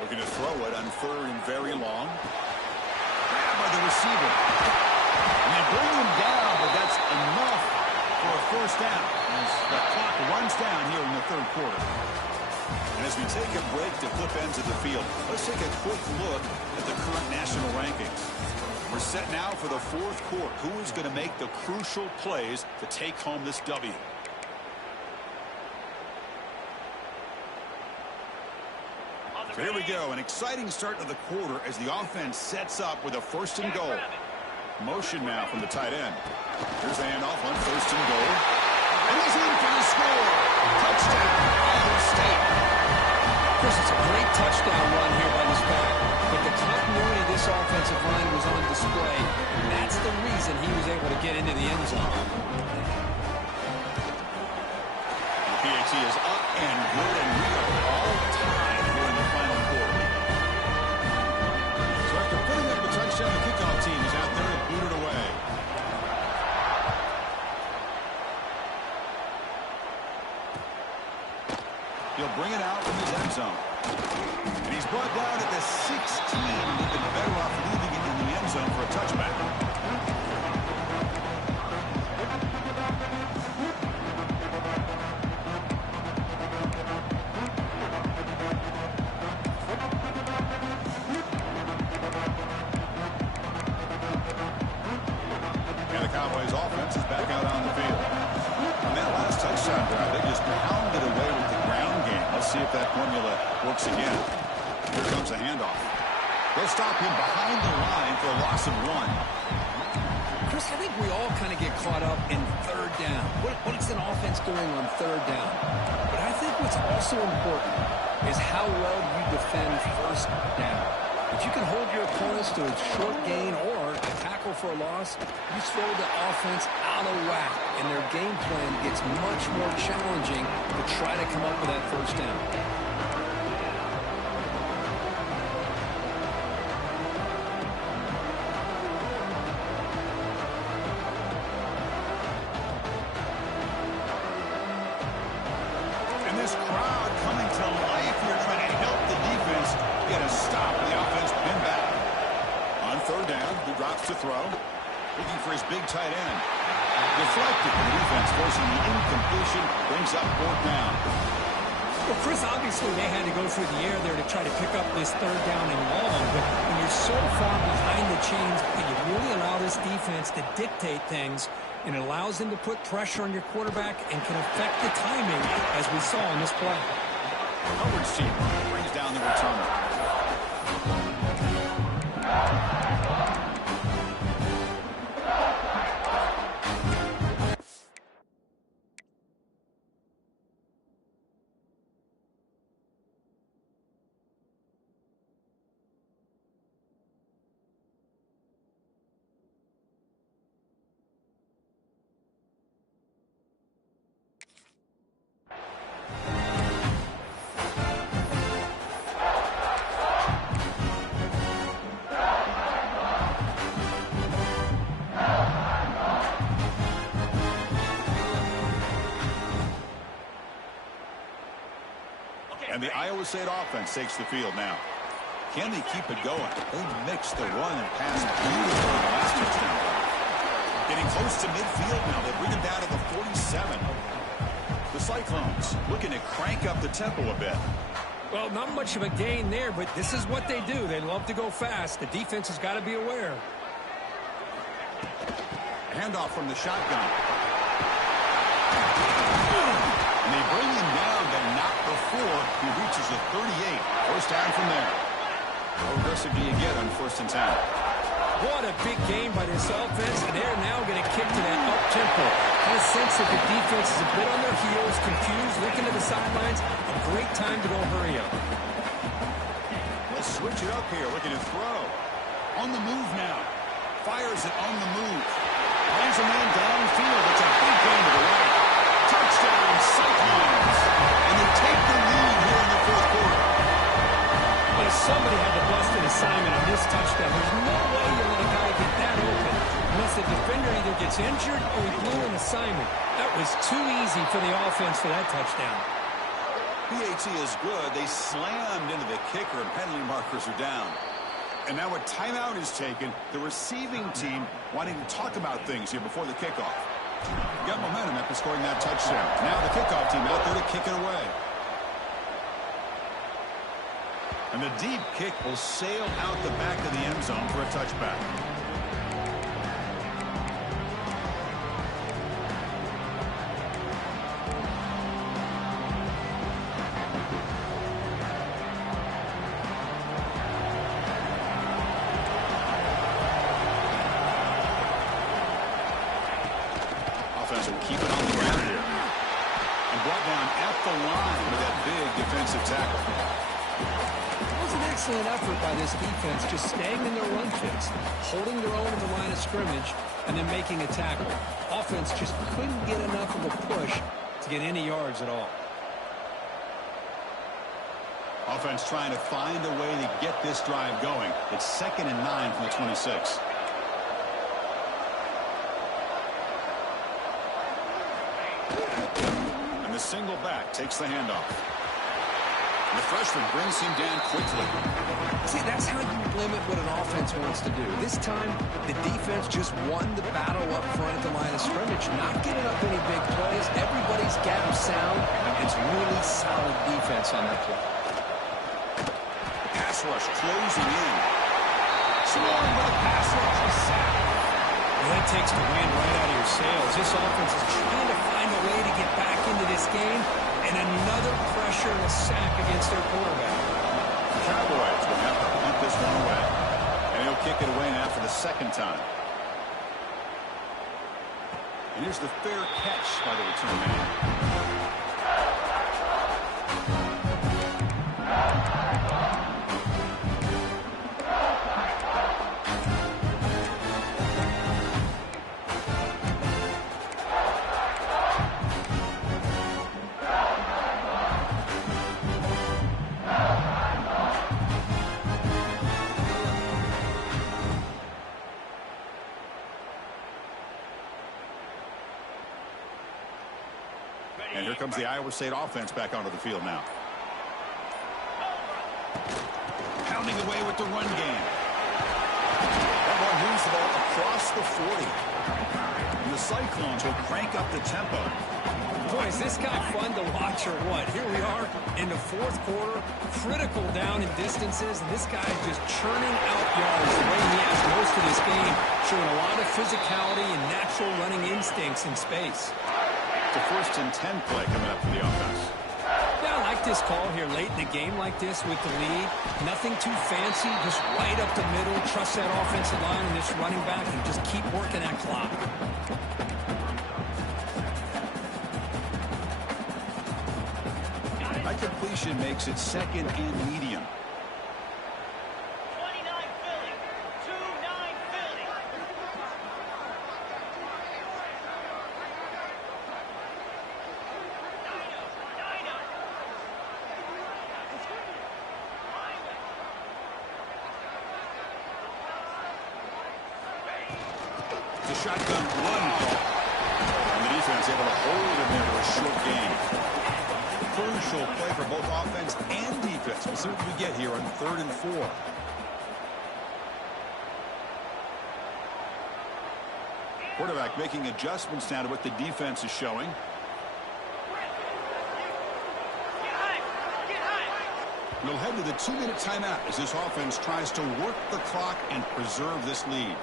Looking to throw it on third and very long. Grab by the receiver. And they bring him down, but that's enough for a first down as the clock runs down here in the third quarter. And as we take a break to flip ends of the field, let's take a quick look at the current national rankings. We're set now for the fourth quarter. Who is going to make the crucial plays to take home this W? So here we go. An exciting start to the quarter as the offense sets up with a first and goal. Motion now from the tight end. Here's the handoff on first and goal. And he's in for the score. Touchdown, Ohio State. Chris, it's a great touchdown run here by this back. But the continuity of this offensive line was on display. And that's the reason he was able to get into the end zone. The PAT is up and good, and we are all tied here in the final quarter. So after putting up a touchdown, the kickoff team is out there to boot it away. He'll bring it out from his end zone. And he's brought down at the 16. He'd been better off leaving it in the end zone for a touchback. And the Cowboys offense is back out on the field. On that last touchdown drive, they just pounded away with the ground game. Let's see if that formula works again. Here comes a handoff. They'll stop him behind the line for a loss of 1. Chris, I think we all kind of get caught up in third down. What is an offense doing on third down? But I think what's also important is how well you defend first down. If you can hold your opponents to a short gain or a tackle for a loss, you throw the offense out of whack, and their game plan gets much more challenging to try to come up with that first down. And this crowd coming to life here trying to help the defense get a stop. The offense pinned back. On third down, he drops to throw. Looking for his big tight end. Deflected. The defense forcing the incompletion. Brings up fourth down. Well, Chris, obviously they had to go through the air there to try to pick up this third down and long, but when you're so far behind the chains, and you really allow this defense to dictate things, and it allows them to put pressure on your quarterback and can affect the timing, as we saw in this play. Hubbard's team brings down the returner. And the Iowa State offense takes the field now. Can they keep it going? They mixed the run and pass beautifully in the last touchdown. Getting close to midfield now. They bring him down to the 47. The Cyclones looking to crank up the tempo a bit. Well, not much of a gain there, but this is what they do. They love to go fast. The defense has got to be aware. Handoff from the shotgun. And they bring him down, but not before he reaches the 38. First down from there. How aggressive do you get on 1st and 10? What a big game by this offense, and they're now going to kick to that up-tempo. Get a sense that the defense is a bit on their heels, confused, looking to the sidelines. A great time to go hurry up. Let's switch it up here, looking to throw. On the move now. Fires it on the move. Finds a man downfield. It's a big game to the right. Touchdown, Cyclones. And they take the lead here in the 4th quarter. But if somebody had to bust an assignment on this touchdown, there's no way you let a guy get that open unless the defender either gets injured or he blew an assignment. That was too easy for the offense for that touchdown. PAT is good. They slammed into the kicker, and penalty markers are down. And now a timeout is taken. The receiving team wanting to talk about things here before the kickoff. Got momentum after scoring that touchdown. Now the kickoff team out there to kick it away. And the deep kick will sail out the back of the end zone for a touchback. Offense will keep it on the ground here. And brought down at the line with that big defensive tackle. It was an excellent effort by this defense, just staying in their run fits, holding their own in the line of scrimmage, and then making a tackle. Offense just couldn't get enough of a push to get any yards at all. Offense trying to find a way to get this drive going. It's 2nd and 9 from the 26. And the single back takes the handoff. And the freshman brings him down quickly. See, that's how you limit what an offense wants to do. This time, the defense just won the battle up front at the line of scrimmage, not giving up any big plays. Everybody's got them sound. It's really solid defense on that play. Pass rush closing in. Scoring with a pass rush is sacked. Well, that takes the wind right out of your sails. This offense is trying to find a way to get back into this game, and another pressure and a sack against their quarterback. Cowboys will have to punt this one away. And he'll kick it away now for the 2nd time. And here's the fair catch by the return man. And here comes the Iowa State offense back onto the field now. Pounding away with the run game. That one moves the ball across the 40. And the Cyclones will crank up the tempo. Boy, Is this guy fun to watch or what? Here we are in the fourth quarter, critical down in distances, and this guy is just churning out yards the way he has most of this game, showing a lot of physicality and natural running instincts in space. It's a 1st and 10 play coming up for the offense. Yeah, I like this call here late in the game like this with the lead. Nothing too fancy, just right up the middle. Trust that offensive line and this running back and just keep working that clock. That completion makes it 2nd and medium. The shotgun run call. And the defense able to hold him there to a short gain. Crucial play for both offense and defense. We'll see what we get here on 3rd and 4. Quarterback making adjustments now to what the defense is showing. We'll head to the 2-minute timeout as this offense tries to work the clock and preserve this lead.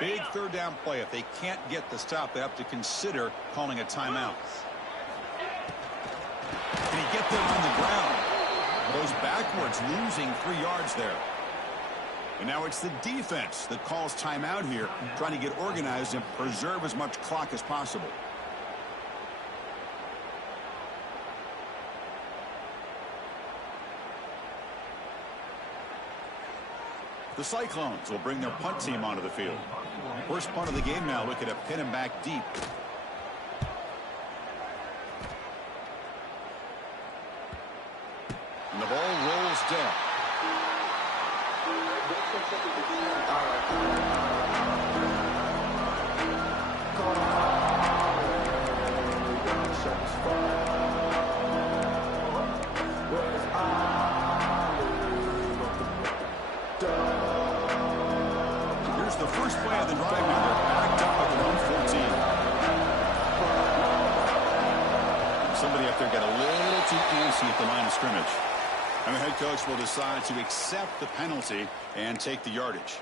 Big 3rd down play. If they can't get the stop, they have to consider calling a timeout. Can he get them on the ground? Goes backwards, losing 3 yards there. And now it's the defense that calls timeout here, trying to get organized and preserve as much clock as possible. The Cyclones will bring their punt team onto the field. First punt of the game now, looking to pin him back deep. And the ball rolls down. The first play of the drive now, they're backed up at their own 14. Somebody up there got a little too antsy at the line of scrimmage. And the head coach will decide to accept the penalty and take the yardage.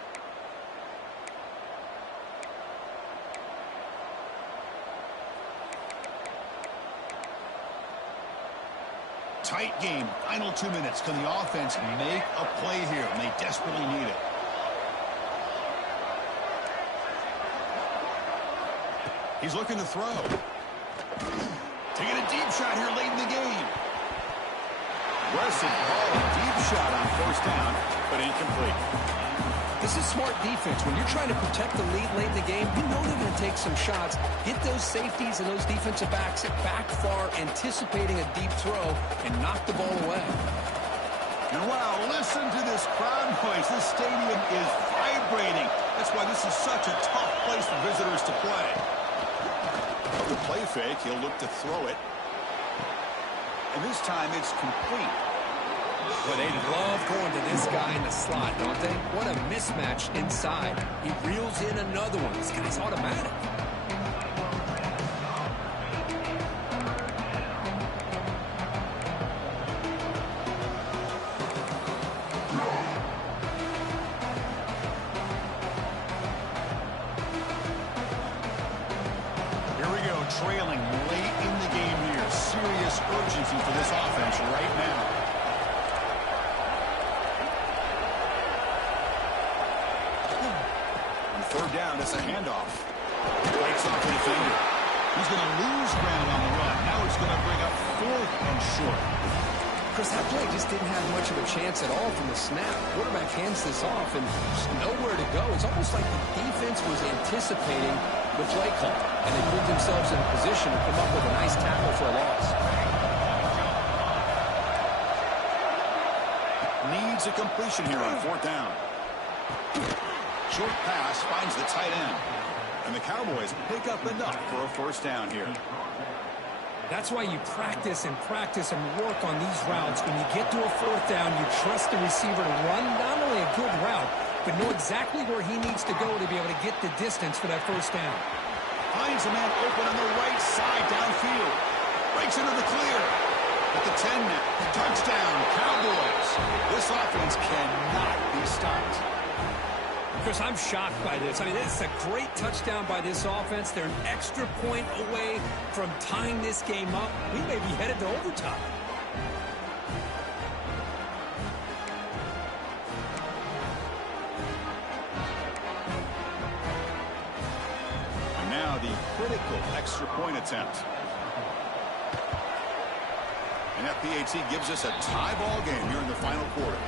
Tight game, final 2 minutes. Can the offense make a play here? And they desperately need it. He's looking to throw. Taking a deep shot here late in the game. Aggressive ball, deep shot on 1st down, but incomplete. This is smart defense. When you're trying to protect the lead late in the game, you know they're going to take some shots. Get those safeties and those defensive backs back far, anticipating a deep throw, and knock the ball away. And wow, listen to this crowd noise. This stadium is vibrating. That's why this is such a tough place for visitors to play. The play fake, he'll look to throw it. And this time it's complete. Well, they love going to this guy in the slot, don't they? What a mismatch inside. He reels in another one. This guy's automatic. Trailing late in the game here. Serious urgency for this offense right now. On 3rd down, it's a handoff. Breaks off the defender. He's going to lose ground on the run. Now it's going to bring up 4th and short. Chris, that play just didn't have much of a chance at all from the snap. Quarterback hands this off and just nowhere to go. It's almost like the defense was anticipating the play call, and they put themselves in a position to come up with a nice tackle for a loss. Needs a completion here on 4th down. Short pass finds the tight end. And the Cowboys pick up enough for a 1st down here. That's why you practice and work on these routes. When you get to a fourth down, you trust the receiver to run not only a good route, but know exactly where he needs to go to be able to get the distance for that first down. Finds a man open on the right side downfield. Breaks into the clear. At the 10 now. Touchdown, Cowboys. This offense cannot be stopped. Chris, I'm shocked by this. I mean, this is a great touchdown by this offense. They're an extra point away from tying this game up. We may be headed to overtime. And now the critical extra point attempt. And that PAT gives us a tie ball game here in the final quarter.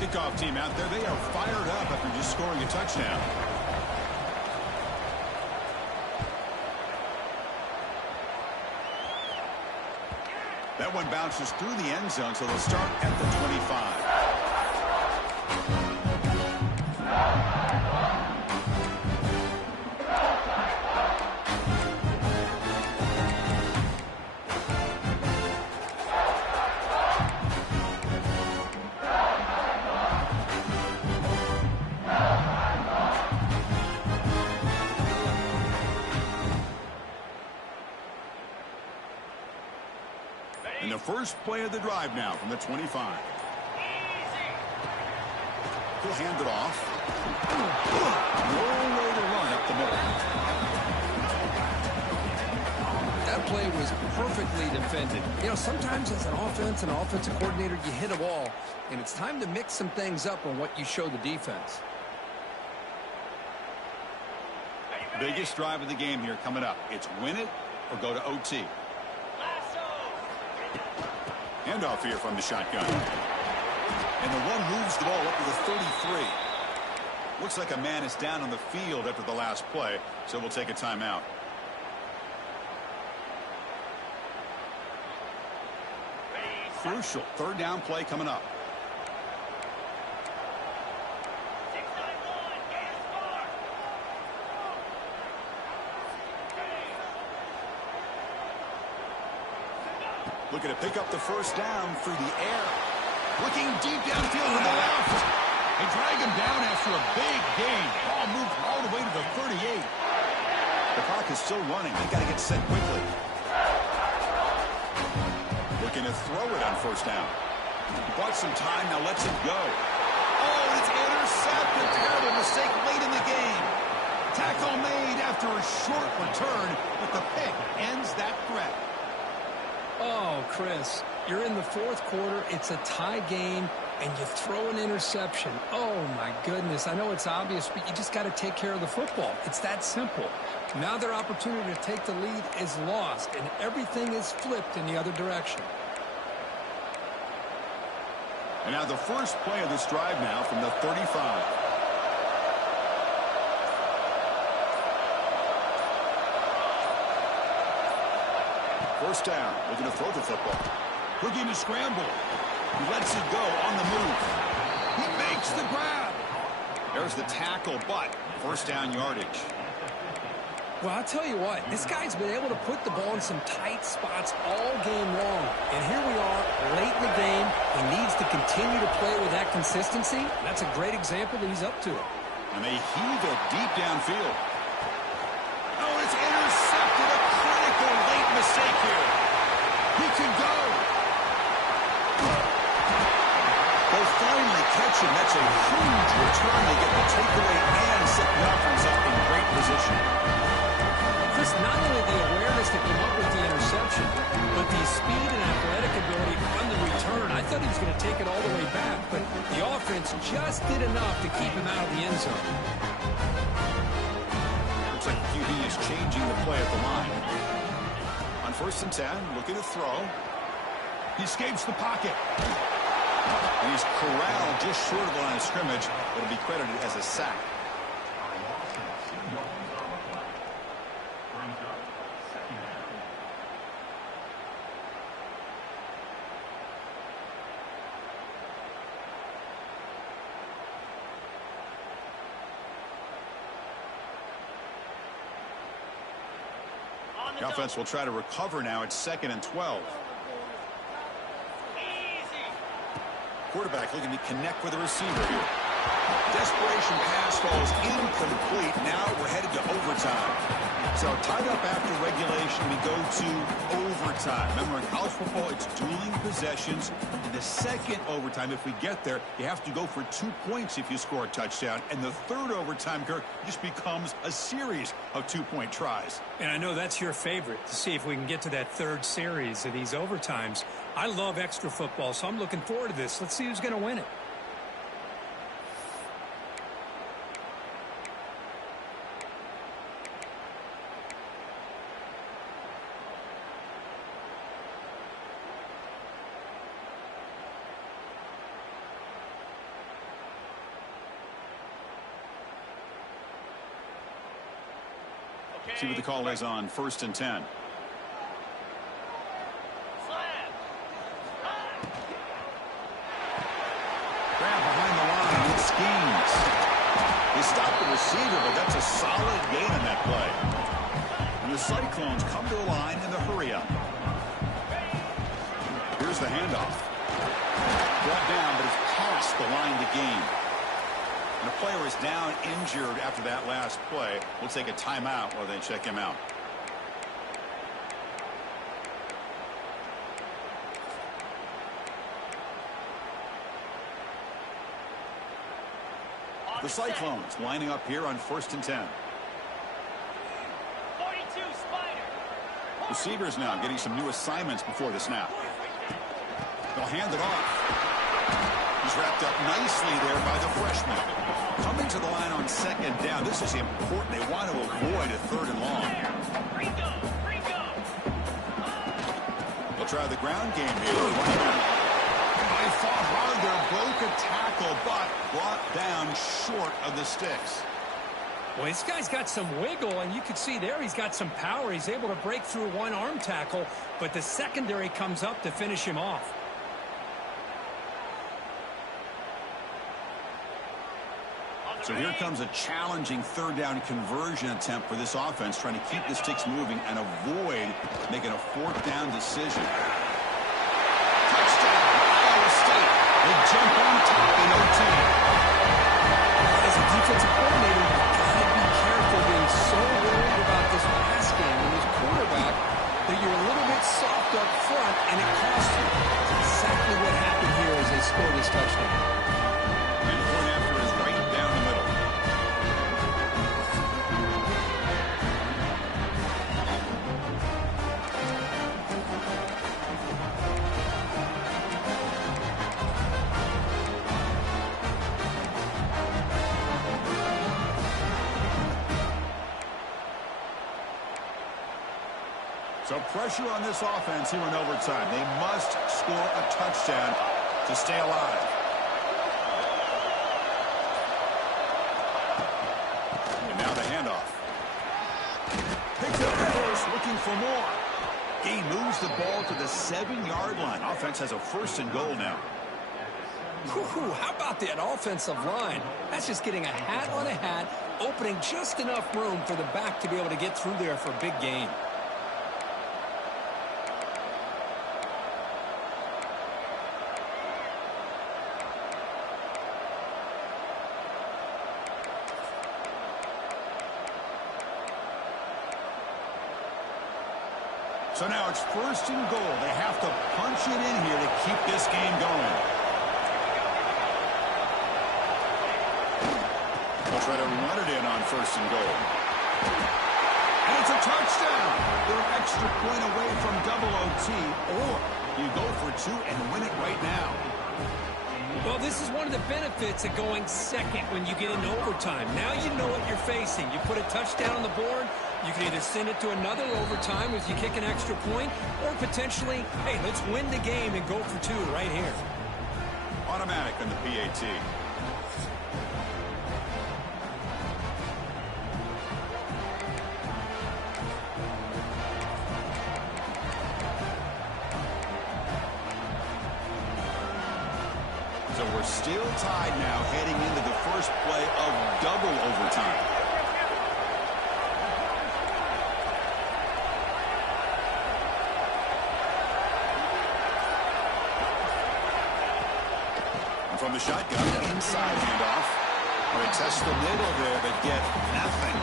Kickoff team out there. They are fired up after just scoring a touchdown. That one bounces through the end zone, so they'll start at the 25. And the first play of the drive now from the 25. He'll hand it off. No way to run up the middle. That play was perfectly defended. You know, sometimes as an offensive coordinator, you hit a wall, and it's time to mix some things up on what you show the defense. Biggest drive of the game here coming up. It's win it or go to OT. Handoff here from the shotgun. And the one moves the ball up to the 33. Looks like a man is down on the field after the last play, so we'll take a timeout. Crucial third down play coming up. Looking to pick up the first down through the air. Looking deep downfield to the left. They drag him down after a big gain. Ball moved all the way to the 38. The clock is still running. They got to get set quickly. Looking to throw it on first down. He bought some time, now lets it go. Oh, it's intercepted. Terrible mistake late in the game. Tackle made after a short return, but the pick ends that threat. Oh, Chris, you're in the fourth quarter. It's a tie game, and you throw an interception. Oh, my goodness. I know it's obvious, but you just got to take care of the football. It's that simple. Now their opportunity to take the lead is lost, and everything is flipped in the other direction. And now the first play of this drive now from the 35. First down, looking to throw the football. Looking to scramble. He lets it go on the move. He makes the grab. There's the tackle, but first down yardage. Well, I'll tell you what, this guy's been able to put the ball in some tight spots all game long. And here we are, late in the game. He needs to continue to play with that consistency. That's a great example that he's up to it. And they heave it deep downfield. Oh, it's intercepted. A critical late mistake here. He can go. They'll finally catch him. That's a huge return. They get the takeaway and set the offense up in great position. Chris, not only the awareness to come up with the interception, but the speed and athletic ability on the return. I thought he was going to take it all the way back, but the offense just did enough to keep him out of the end zone. Looks like QB is changing the play at the line. On 1st and 10, looking to throw. He escapes the pocket. And he's corralled just short of the line of scrimmage. It'll be credited as a sack. The offense will try to recover now. It's 2nd and 12. Quarterback looking to connect with the receiver here. Desperation pass falls incomplete. Now we're headed to overtime. So tied up after regulation, we go to overtime. Remember, in college football, it's dueling possessions. In the second overtime, if we get there, you have to go for 2 points if you score a touchdown. And the third overtime, Kirk, just becomes a series of 2-point tries. And I know that's your favorite, to see if we can get to that third series of these overtimes. I love extra football, so I'm looking forward to this. Let's see who's going to win it. See what the call is on 1st and 10. Grab behind the line. It schemes. He stopped the receiver, but that's a solid gain on that play. And the Cyclones come to the line in the hurry-up. Here's the handoff. Brought down, but it's past the line to gain. And the player is down injured after that last play. We'll take a timeout while they check him out. The Cyclones lining up here on 1st and 10. 42 Spider. Receivers now getting some new assignments before the snap. They'll hand it off. He's wrapped up nicely there by the freshman. Coming to the line on 2nd down. This is important. They want to avoid a 3rd and long. They'll try the ground game here. They fought hard there, broke a tackle, but brought down short of the sticks. Well, this guy's got some wiggle, and you can see there he's got some power. He's able to break through one arm tackle, but the secondary comes up to finish him off. So here comes a challenging 3rd down conversion attempt for this offense, trying to keep the sticks moving and avoid making a 4th down decision. Touchdown, Iowa State. They jump on top in OT. As a defensive coordinator, you've got to be careful being so worried about this pass game and his quarterback that you're a little bit soft up front, and it costs you. That's exactly what happened here as they scored this touchdown. And the point after is right down the middle. So pressure on this offense here in overtime. They must score a touchdown to stay alive. And now the handoff. Picks up the horse, looking for more. He moves the ball to the 7-yard line. Offense has a 1st and goal now. Whew, how about that offensive line? That's just getting a hat on a hat, opening just enough room for the back to be able to get through there for a big gain. So now it's 1st and goal. They have to punch it in here to keep this game going. They'll try to run it in on 1st and goal. And it's a touchdown. They're an extra point away from double OT, or you go for 2 and win it right now. Well, this is one of the benefits of going second when you get into overtime. Now you know what you're facing. You put a touchdown on the board, you can either send it to another overtime if you kick an extra point, or potentially, hey, let's win the game and go for 2 right here. Automatic on the PAT. So we're still tied now heading into the first play of double overtime. from the shotgun. Inside handoff. They test the middle there, but get nothing.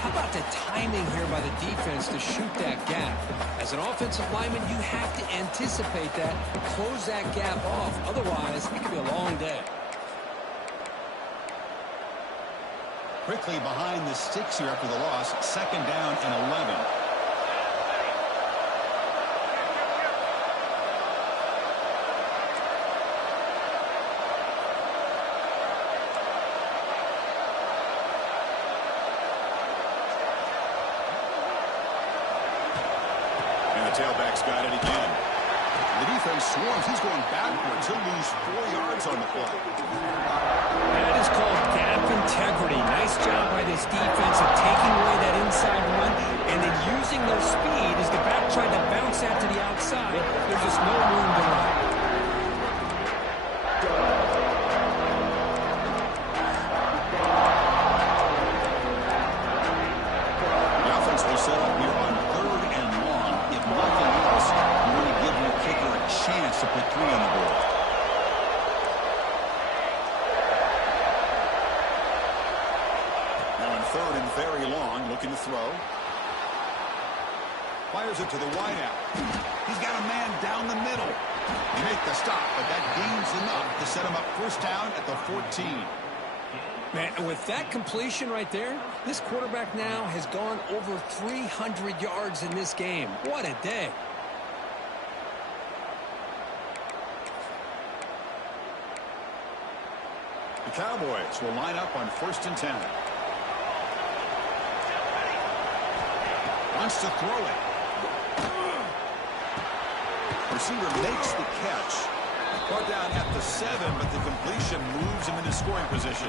How about the timing here by the defense to shoot that gap? As an offensive lineman, you have to anticipate that, close that gap off. Otherwise, it could be a long day. Quickly behind the sticks here after the loss. 2nd down and 11. Tailback's got it again. The defense swarms. He's going backwards. He'll lose 4 yards on the play. That is called gap integrity. Nice job by this defense of taking away that inside run and then using their speed as the back tried to bounce that to the outside. There's just no room to run. The offense will set up here on 3rd and long. If nothing else, you want to give your kicker a chance to put 3 on the board. Now in 3rd and very long, looking to throw. Fires it to the wideout. He's got a man down the middle. They make the stop, but that gains enough to set him up 1st down at the 14. Man, and with that completion right there, this quarterback now has gone over 300 yards in this game. What a day. The Cowboys will line up on 1st and 10. Wants to throw it. Receiver makes the catch. Brought down at the 7, but the completion moves him into scoring position.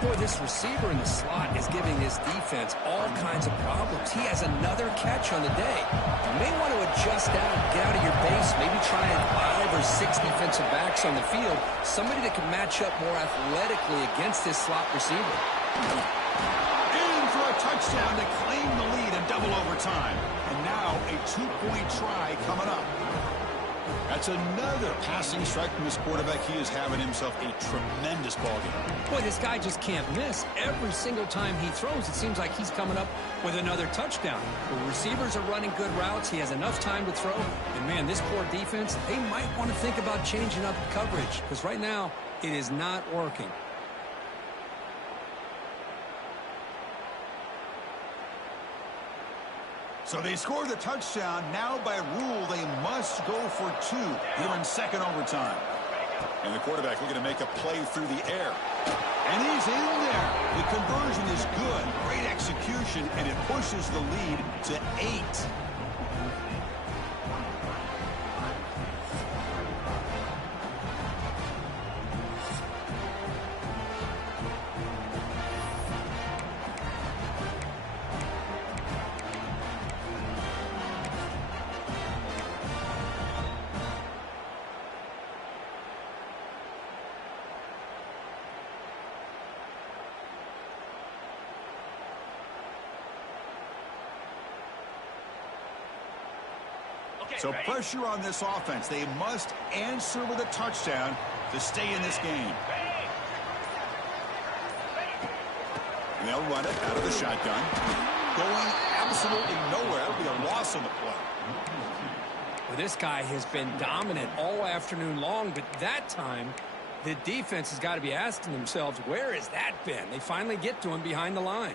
Boy, this receiver in the slot is giving this defense all kinds of problems. He has another catch on the day. You may want to adjust out, get out of your base, maybe try 5 or 6 defensive backs on the field, somebody that can match up more athletically against this slot receiver. In for a touchdown to claim the lead in double overtime. And now a 2-point try coming up. That's another passing strike from this quarterback. He is having himself a tremendous ballgame. Boy, this guy just can't miss. Every single time he throws, it seems like he's coming up with another touchdown. The receivers are running good routes. He has enough time to throw. And, man, this core defense, they might want to think about changing up coverage because right now it is not working. So they score the touchdown. Now, by rule, they must go for 2 here in 2nd overtime. And the quarterback looking to make a play through the air. And he's in there. The conversion is good. Great execution, and it pushes the lead to 8. So pressure on this offense. They must answer with a touchdown to stay in this game. And they'll run it out of the shotgun. Going absolutely nowhere. It'll be a loss on the play. Well, this guy has been dominant all afternoon long, but that time the defense has got to be asking themselves, where has that been? They finally get to him behind the line.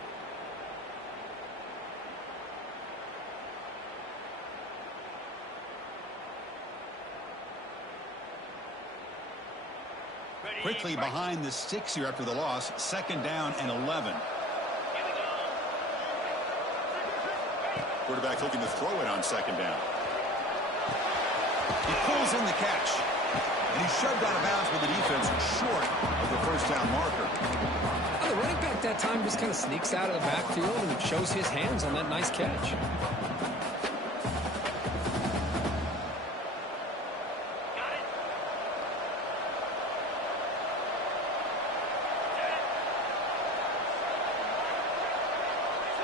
Quickly behind the sticks here after the loss. 2nd down and 11. Quarterback looking to throw it on 2nd down. He pulls in the catch. And he's shoved out of bounds with the defense short of the 1st down marker. Well, the running back that time just kind of sneaks out of the backfield and shows his hands on that nice catch.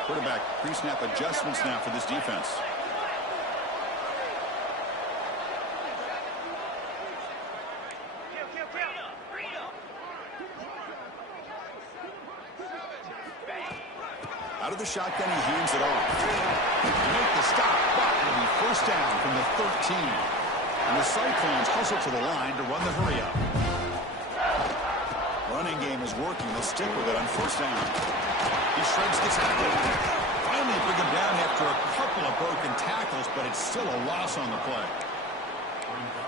Quarterback pre-snap adjustments now for this defense. Out of the shotgun, he hands it off. They make the stop, but it'll be first down from the 13. And the Cyclones hustle to the line to run the hurry-up. Running game is working. They'll stick with it on first down. He shreds the tackle. Finally bring him down after a couple of broken tackles, but it's still a loss on the play.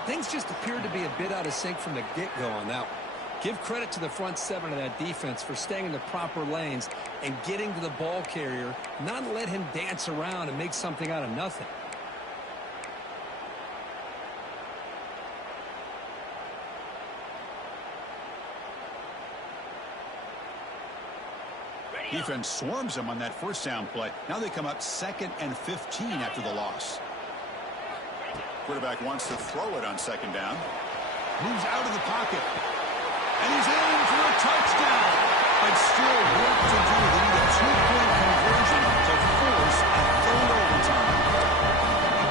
Things just appeared to be a bit out of sync from the get-go on that one. Give credit to the front seven of that defense for staying in the proper lanes and getting to the ball carrier, not let him dance around and make something out of nothing. Defense swarms him on that first down play. Now they come up 2nd and 15 after the loss. Quarterback wants to throw it on 2nd down. Moves out of the pocket. And he's aiming for a touchdown. But still work to do. They need a 2-point conversion to force a 3rd overtime.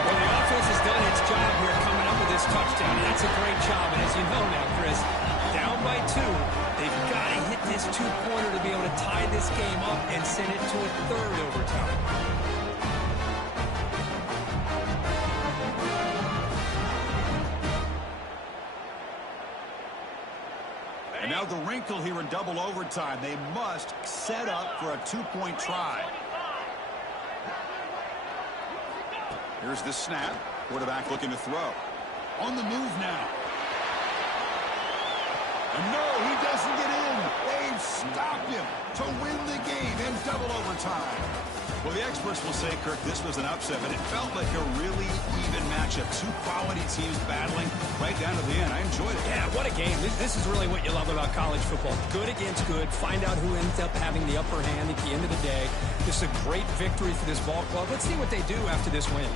Well, the offense has done its job here coming up with this touchdown. And that's a great job. And as you know now, Chris, down by 2, they've got to hit this 2-pointer to be able to tie this game up and send it to a 3rd overtime. And now the wrinkle here in double overtime. They must set up for a 2-point try. Here's the snap. Quarterback looking to throw. On the move now. And no, he doesn't get in. They've stopped him to win the game in double overtime. Well, the experts will say, Kirk, this was an upset, but it felt like a really even matchup. 2 quality teams battling right down to the end. I enjoyed it. Yeah, what a game. This is really what you love about college football. Good against good. Find out who ends up having the upper hand at the end of the day. This is a great victory for this ball club. Let's see what they do after this win.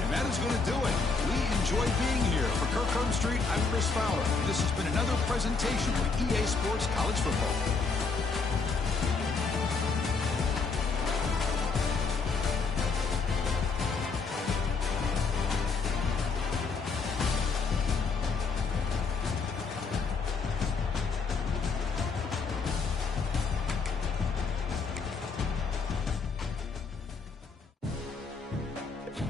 And that is going to do it. We enjoy being here. For Kirk Herbstreit, I'm Chris Fowler. This has been another presentation of EA Sports College Football.